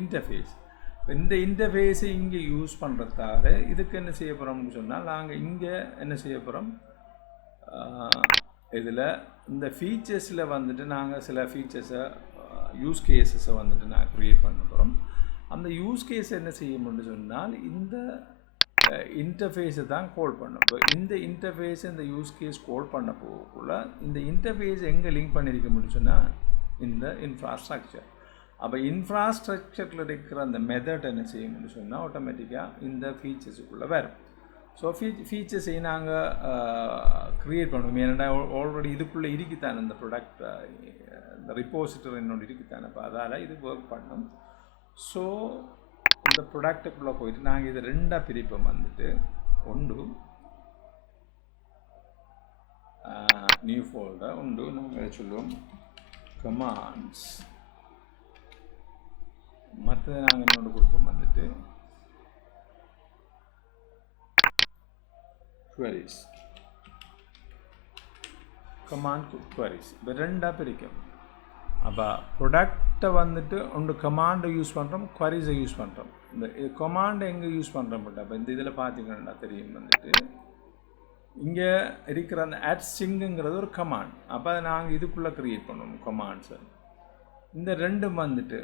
இன்டர்ஃபேஸ். இந்த இன்டர்ஃபேஸை இங்கே யூஸ் பண்ணுறதால இதுக்கு என்ன செய்ய போகிறோம்னு சொன்னால், நாங்கள் இங்கே என்ன செய்ய போகிறோம், இதில் இந்த ஃபீச்சர்ஸில் வந்துட்டு நாங்கள் சில ஃபீச்சர்ஸை யூஸ் கேஸஸை வந்துட்டு நாங்கள் க்ரியேட் பண்ண போகிறோம். அந்த யூஸ் கேஸை என்ன செய்யணும்னு சொன்னால், இந்த இன்டர்ஃபேஸை தான் கால் பண்ணும். இப்போ இந்த இன்டர்ஃபேஸை இந்த யூஸ் கேஸ் கால் பண்ண போகக்குள்ள இந்த இன்டர்ஃபேஸ் எங்கே லிங்க் பண்ணியிருக்க முடியும் சொன்னால், இந்த இன்ஃப்ராஸ்ட்ரக்சர். அப்போ இன்ஃப்ராஸ்ட்ரக்சரில் இருக்கிற அந்த மெத்தட் என்ன செய்யணும்னு சொன்னால், ஆட்டோமேட்டிக்காக இந்த ஃபீச்சர்ஸுக்குள்ளே வரும். ஸோ ஃபீச்சர்ஸை நாங்கள் க்ரியேட் பண்ணுவோம். ஏன்னா ஆல்ரெடி இதுக்குள்ளே இருக்குத்தானே இந்த ப்ராடக்ட், இந்த ரிப்போசிட்டரி என்னோட இருக்குத்தானே. அப்போ அதால் இது ஒர்க் பண்ணும். ஸோ இந்த ப்ராடக்ட்டுக்குள்ளே போயிட்டு நாங்கள் இதை 2ஆக பிரிப்போம். வந்துட்டு ஒன்று நியூ ஃபோல்டர், ஒன்று நாங்கள் சொல்லுவோம் கமாண்ட்ஸ். மற்றது நாங்கள் என்னோட கொடுப்போம் வந்துட்டு queries, command queries. இப்போ 2ஆக பிரிக்கும். அப்போ ப்ராடக்டை வந்துட்டு ஒன்று கமாண்டை யூஸ் பண்ணுறோம், குவரிஸை யூஸ் பண்ணுறோம். இந்த கமாண்டை எங்கே யூஸ் பண்ணுறோம் பட் அப்போ இந்த இதில் பார்த்தீங்கன்னா தெரியும் வந்துட்டு இங்கே இருக்கிற அந்த @stringங்கிறது ஒரு கமாண்ட். அப்போ அதை நாங்கள் இதுக்குள்ளே க்ரியேட் பண்ணுவோம் கமாண்ட்ஸை. இந்த 2 வந்துட்டு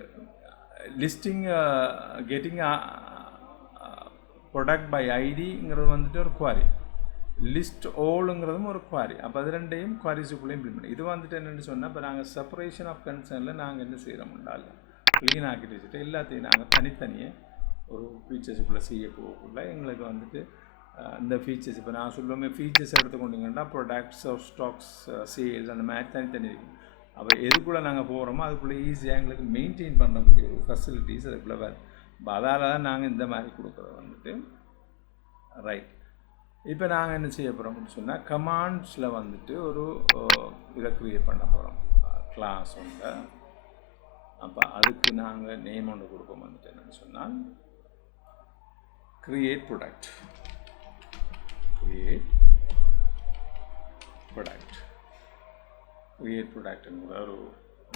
லிஸ்டிங் கெட்டிங் ப்ராடக்ட் பை ஐடிங்கிறது வந்துட்டு ஒரு குவாரி, லிஸ்ட் ஓலுங்கிறதும் ஒரு குவாரி. அப்போ அது 2ஐயும் குவாரிஸுக்குள்ளே இம்ப்ளிமெண்ட். இது வந்துட்டு என்னென்னு சொன்னால், இப்போ நாங்கள் செப்பரேஷன் ஆஃப் கன்சர்னில் நாங்கள் என்ன செய்கிறோம்னால க்ளீன் ஆக்கிட்டு வச்சுட்டு எல்லாத்தையும் நாங்கள் தனித்தனியே ஒரு ஃபீச்சர்ஸுக்குள்ளே செய்ய போகக்குள்ள எங்களுக்கு வந்துட்டு இந்த ஃபீச்சர்ஸ், இப்போ நான் சொல்லுவோமே ஃபீச்சர்ஸ் எடுத்துக்கொண்டீங்கன்னா ப்ராடக்ட்ஸ் ஆஃப் ஸ்டாக்ஸ் சேல்ஸ் அந்த மாதிரி தனித்தனி இருக்கும். அப்போ எதுக்குள்ளே நாங்கள் போகிறோமோ அதுக்குள்ளே ஈஸியாக எங்களுக்கு மெயின்டைன் பண்ணக்கூடிய ஃபெசிலிட்டிஸ் அதுக்குள்ளே வரும். இப்போ அதால் தான் நாங்கள் இந்த மாதிரி கொடுக்குறது வந்துட்டு ரைட். இப்போ நாங்கள் என்ன செய்ய போகிறோம்னு சொன்னால், கமாண்ட்ஸில் வந்துட்டு ஒரு இதை க்ரியேட் பண்ண போகிறோம், கிளாஸ் ஒன்று. அப்போ அதுக்கு நாங்கள் நேம் ஒன்று கொடுப்போம். வந்துட்டு என்னென்னு சொன்னால் கிரியேட் ப்ராடக்ட் ப்ராடக்ட்ங்கிற ஒரு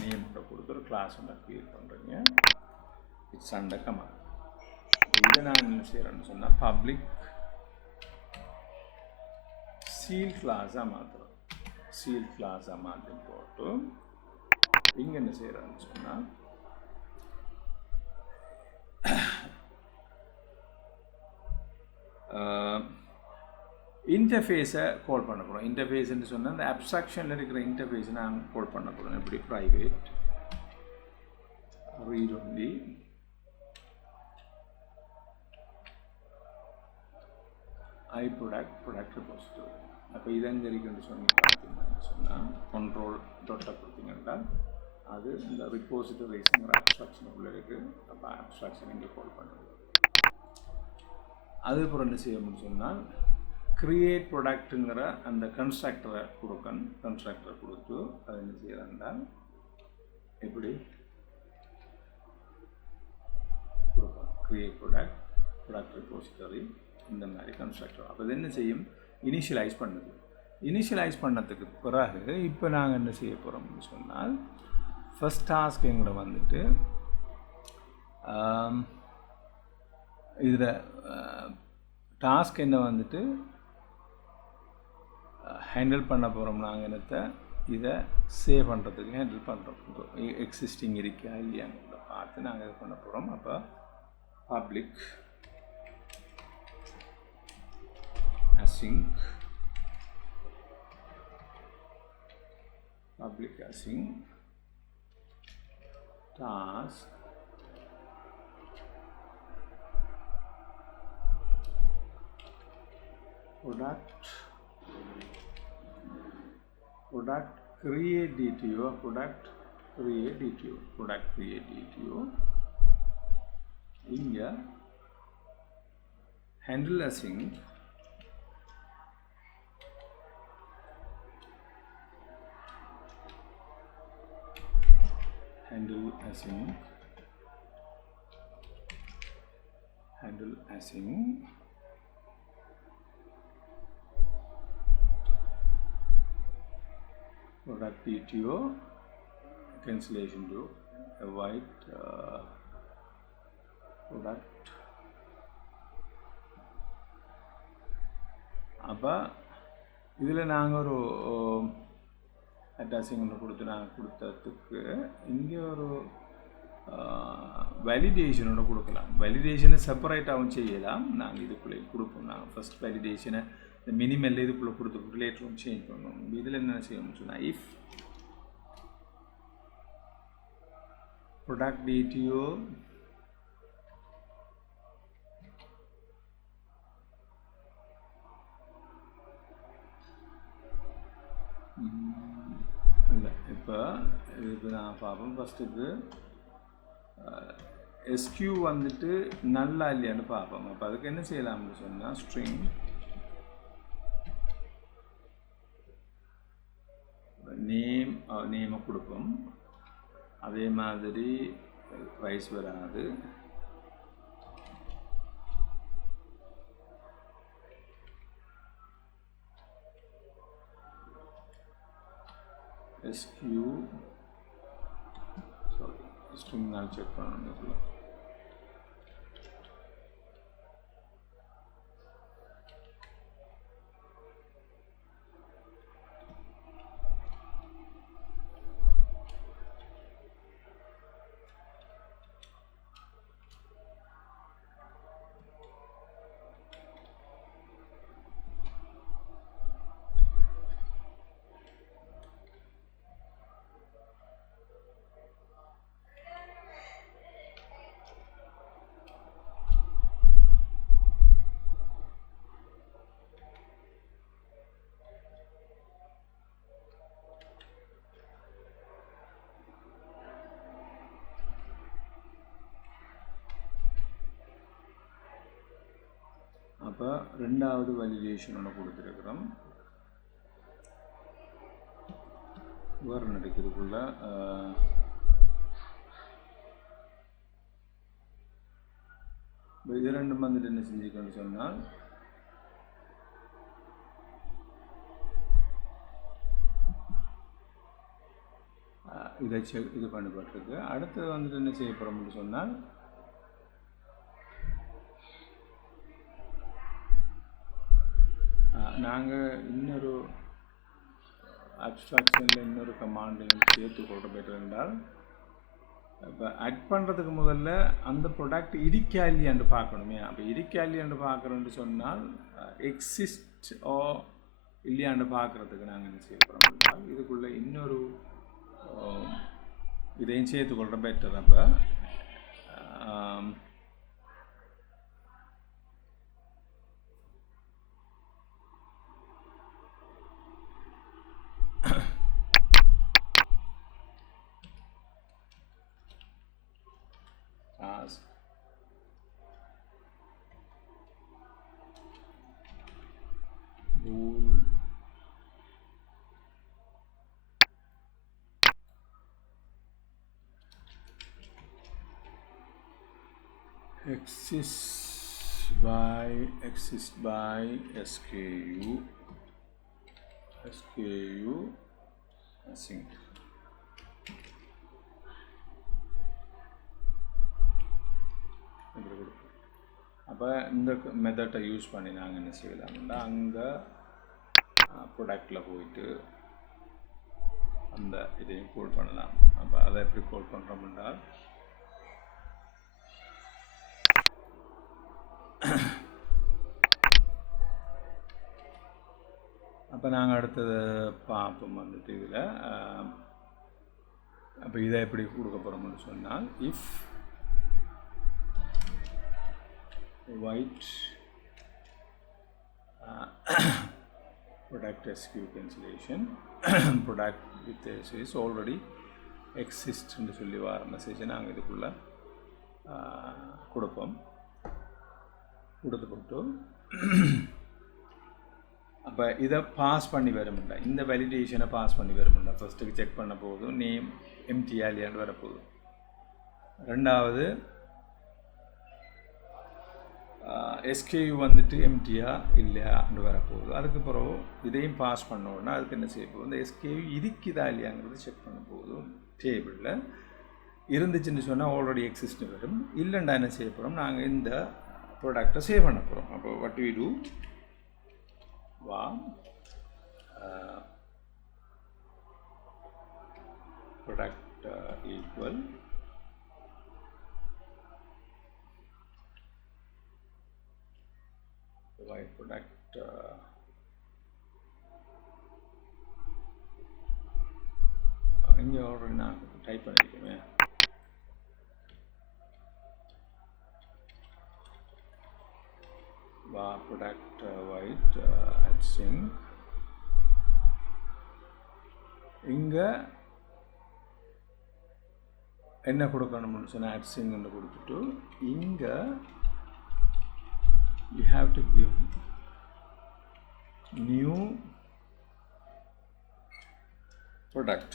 நேம் ஒன்று கொடுத்து ஒரு கிளாஸ் ஒன்று க்ரியேட் பண்ணுறீங்க. It's under command. இதை நான் என்ன செய்கிறேன்னு சொன்னால், பப்ளிக் சீல் கிளாஸாக மாற்றி போட்டு இங்கே என்ன செய்கிறேன்னு சொன்னால், இன்டர்ஃபேஸை கால் பண்ண போகிறோம். இன்டர்ஃபேஸ்ன்னு சொன்னால் அந்த அப்ஸ்ட்ராக்ஷனில் இருக்கிற இன்டர்ஃபேஸை நாங்கள் கால் பண்ண போகிறோம். எப்படி private read only product repository. அப்போ இது எங்கே இருக்குன்னு பார்த்தீங்கன்னு சொன்னால், கண்ட்ரோல் டொட்டை கொடுத்தீங்கன்னா அது இந்த ரிப்போசிட்டரிஸுங்கிற அப்ஸ்ட்ராக்ஷனுக்குள்ளே இருக்குது. அப்போ அப்ஸ்ட்ராக்ஷன் இங்கே கால் பண்ணுறது. அதுக்கப்புறம் என்ன செய்யணும்னு சொன்னால், கிரியேட் ப்ராடக்ட்டுங்கிற அந்த கன்ஸ்ட்ரக்டரை கொடுத்து அது என்ன செய்யறால் எப்படி கொடுப்போம். கிரியேட் ப்ராடக்ட் ரெபோசிட்டரி இந்த மாதிரி கன்ஸ்ட்ரக்டர். அப்போ இது என்ன செய்யும், இனிஷியலைஸ் பண்ணதுக்கு பிறகு இப்போ நாங்கள் என்ன செய்ய போகிறோம்னு சொன்னால் ஃபஸ்ட் டாஸ்க் எங்களை வந்துட்டு இதில் டாஸ்க் என்ன வந்துட்டு ஹேண்டில் பண்ண போகிறோம். நாங்கள் என்னத்தை இதை சேவ் பண்ணுறதுக்கு ஹேண்டில் பண்ணுறோம். எக்ஸிஸ்டிங் இருக்கா இல்லையான்னு பார்த்து நாங்கள் இது பண்ண போகிறோம். அப்போ public async task product create DTO இங்கே handle async product DTO cancellation to avoid product. அப்போ இதில் நாங்கள் ஒரு அட்டாச்சிங் ஒன்று நாங்கள் கொடுத்ததுக்கு இங்கே ஒரு வேலிடேஷனோட கொடுக்கலாம். வேலிடேஷனை செப்பரேட்டாகவும் செய்யலாம். நாங்கள் இதுக்குள்ளே கொடுப்போம். நாங்கள் ஃபஸ்ட் வேலிடேஷனை இந்த மினிமல் இதுக்குள்ளே கொடுத்து ரிலேட்டரும் சேஞ்ச் பண்ணணும். இதில் என்ன செய்யணும்னு சொன்னால் இஃப் ப்ராடக்ட் DTO இல்லை இப்போ இதுக்கு நான் பார்ப்போம். ஃபஸ்ட்டுக்கு SQ வந்துட்டு நல்லா இல்லையான்னு பார்ப்போம். அப்போ அதுக்கு என்ன செய்யலாம்னு சொன்னால் ஸ்ட்ரிங் நேமை கொடுப்போம். அதே மாதிரி ப்ரைஸ் வராது. SQ ஸ்ட்ரிங் நான் செக் பண்ணணும். அப்போ ரெண்டாவது வேலிடேஷன் ஒன்று கொடுத்துருக்குறோம். வேறு நடக்கிறதுக்குள்ள இது ரெண்டும் வந்துட்டு என்ன செஞ்சுக்கணும்னு சொன்னால் இதை இது பண்ணப்பட்டிருக்கு. அடுத்தது வந்துட்டு என்ன செய்ய போகிறோம்னு சொன்னால் நாங்கள் இன்னொரு அப்ஸ்ட்ராக்ஷனில் இன்னொரு கமாண்டையும் சேர்த்து கொள்ள பெற்று என்றால் இப்போ ஆட் பண்ணுறதுக்கு முதல்ல அந்த ப்ராடக்ட் இருக்கா இல்லையான்னு பார்க்கணுமே. அப்போ இருக்கா இல்லையான்னு பார்க்குறோன்னு சொன்னால் எக்ஸிஸ்ட் ஓ இல்லையான்னு பார்க்குறதுக்கு நாங்கள் என்ன செய்ய போகிறோம், இதுக்குள்ளே இன்னொரு இதையும் சேர்த்துக்கொள்கிற பெட்டர். அப்போ exist by SKU async. அப்போ இந்த மெத்தட்டை யூஸ் பண்ணி நாங்கள் என்ன செய்யலாம்னா அங்கே ப்ராடக்டில் போயிட்டு அந்த இதையும் கோட் பண்ணலாம். அப்போ அதை எப்படி கோட் பண்ணுறோம்னா அப்போ நாங்கள் அடுத்தது பார்ப்போம் வந்துட்டு இதில். அப்போ இதை எப்படி கொடுக்க போகிறோம்னு சொன்னால் if white product SKU cancellation product with this is already exist ன்னு சொல்லி வர மெசேஜை நாங்கள் இதுக்குள்ளே கொடுப்போம். கொடுத்துப்போட்டு அப்போ இதை பாஸ் பண்ணி வரும்டா, இந்த வேலிடேஷனை பாஸ் பண்ணி வரும்டா. ஃபஸ்ட்டுக்கு செக் பண்ண போதும் நேம் எம்டியா இல்லையான்னு வரப்போகுது. ரெண்டாவது SKU வந்துட்டு எம்டியா இல்லையான்னு வரப்போகுது. அதுக்கு பிறகு இதையும் பாஸ் பண்ணோன்னா அதுக்கு என்ன செய்ய போகுது, இந்த SKU இருக்குதா இல்லையாங்கிறது செக் பண்ண போதும். டேபிளில் இருந்துச்சுன்னு சொன்னால் ஆல்ரெடி எக்ஸிஸ்ட்னு வரும். இல்லைண்டா என்ன செய்ய போகிறோம், நாங்கள் இந்த ப்ராடக்டை சேவ் பண்ண போகிறோம். அப்போ what we do product equal white product இங்கே ஆல்ரெடி நான் டைப் பண்ணியிருக்கேன். product white sync இங்கே என்ன கொடுக்கணும்னு சொன்னால் add sync ன்னு கொடுத்துட்டு இங்கே you have to give new product.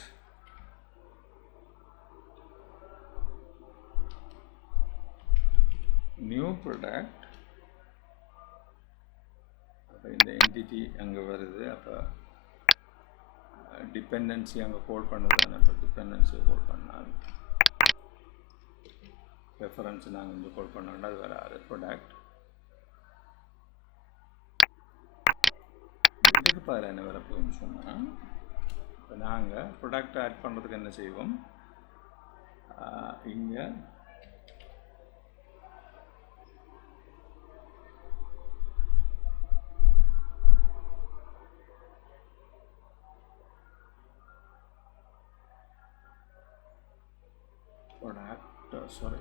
New product. அப்போ இந்த என்டிட்டி அங்கே வருது. அப்போ டிபெண்டன்சி அங்கே கோட் பண்ணுறதானே. இப்போ டிபெண்டன்சியை கோட் பண்ணால் ரெஃபரன்ஸ் நாங்கள் இங்கே கோட் பண்ணோம்னா அது வராது. ப்ராடக்ட் இதுக்கு பதில் என்ன வரப்போகுதுன்னு சொன்னால் இப்போ நாங்கள் ப்ராடக்ட் ஆட் பண்ணுறதுக்கு என்ன செய்வோம், இங்கே sorry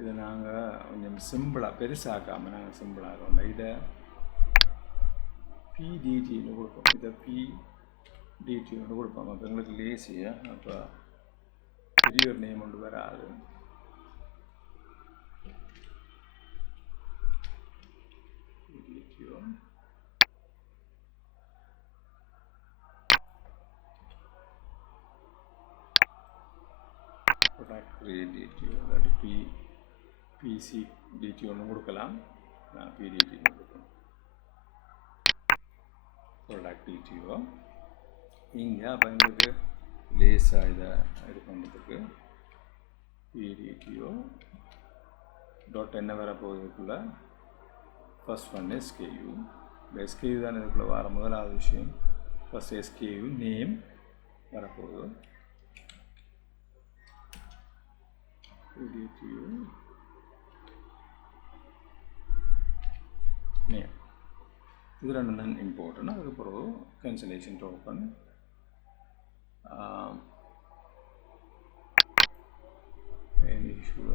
இதை நாங்கள் கொஞ்சம் சிம்பிளாக பெருசாக்காமல் நாங்கள் சிம்பிளாக இதை PDTன்னு கொடுப்போம். இதை PDTன்னு கொடுப்போம். அப்போ எங்களுக்கு லேசியாக அப்போ பெரிய ஒரு நேம் ஒன்று வராது. ப்ராடக்ட் கிரியேட்டிவ் இல்லாட்டி PCDT ஒன்று கொடுக்கலாம். நான் PDT கொடுப்போம். ப்ராடக்ட் DTO இங்கே அப்போ எங்களுக்கு லேஸாக இதை இது பண்ணுறதுக்கு PDTO டாட் என்ன வர போகுதுக்குள்ளே ஃபஸ்ட் ஒன் SKU. இந்த SKU தான் இதுக்குள்ளே வர முதலாவது விஷயம். ஃபஸ்ட் SKU நேம் வரப்போகுது. PDTO நேம் இது ரெண்டும் தான் இம்பார்ட்டன்ட். அதுக்கப்புறம் cancellation token any issue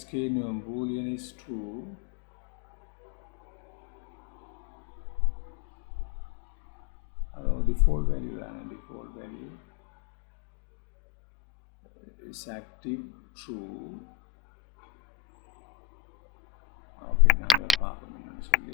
SKU name boolean is true. Default value and default value is active true. Okay, now we are பார்க்கணும்னு சொல்லி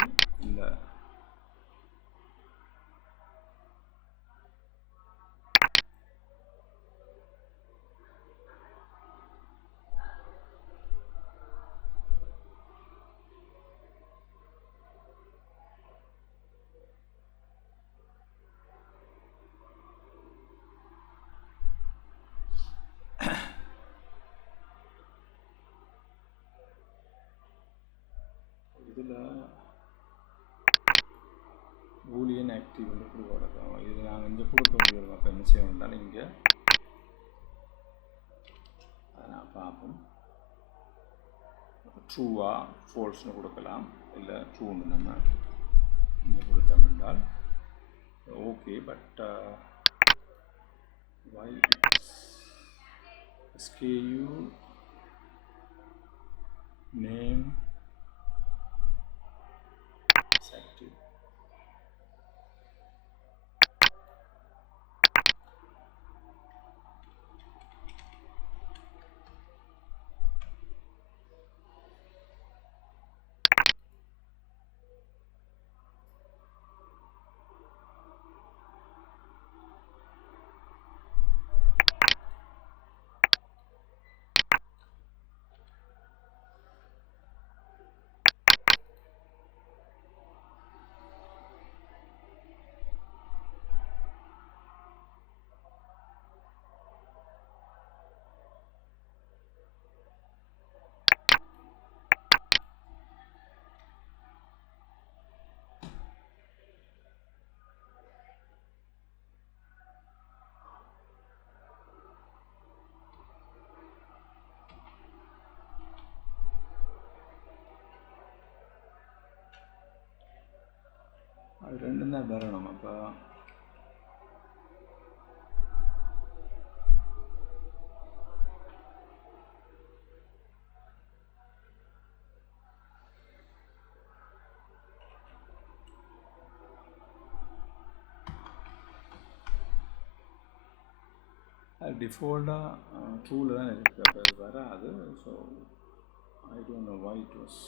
இதில் பூலியன் ஆக்டிவ் வந்து கொடுக்க இது நாங்கள் இங்கே கொடுக்க முடியாது. அப்போ என்ன செய்ய வேண்டாம், இங்கே அதை நான் பார்ப்போம். ட்ரூவா ஃபால்ஸ்னு கொடுக்கலாம், இல்லை ட்ரூன்னு நம்ம இங்கே கொடுத்தோம் என்றால் okay. But why SKU name is active. அது ரெண்டும் தான் வரணும். அப்போ அது டிஃபால்ட்டாக ட்ரூவில் தான் இருக்குது. அப்போ அது வராது. So I don't know why it was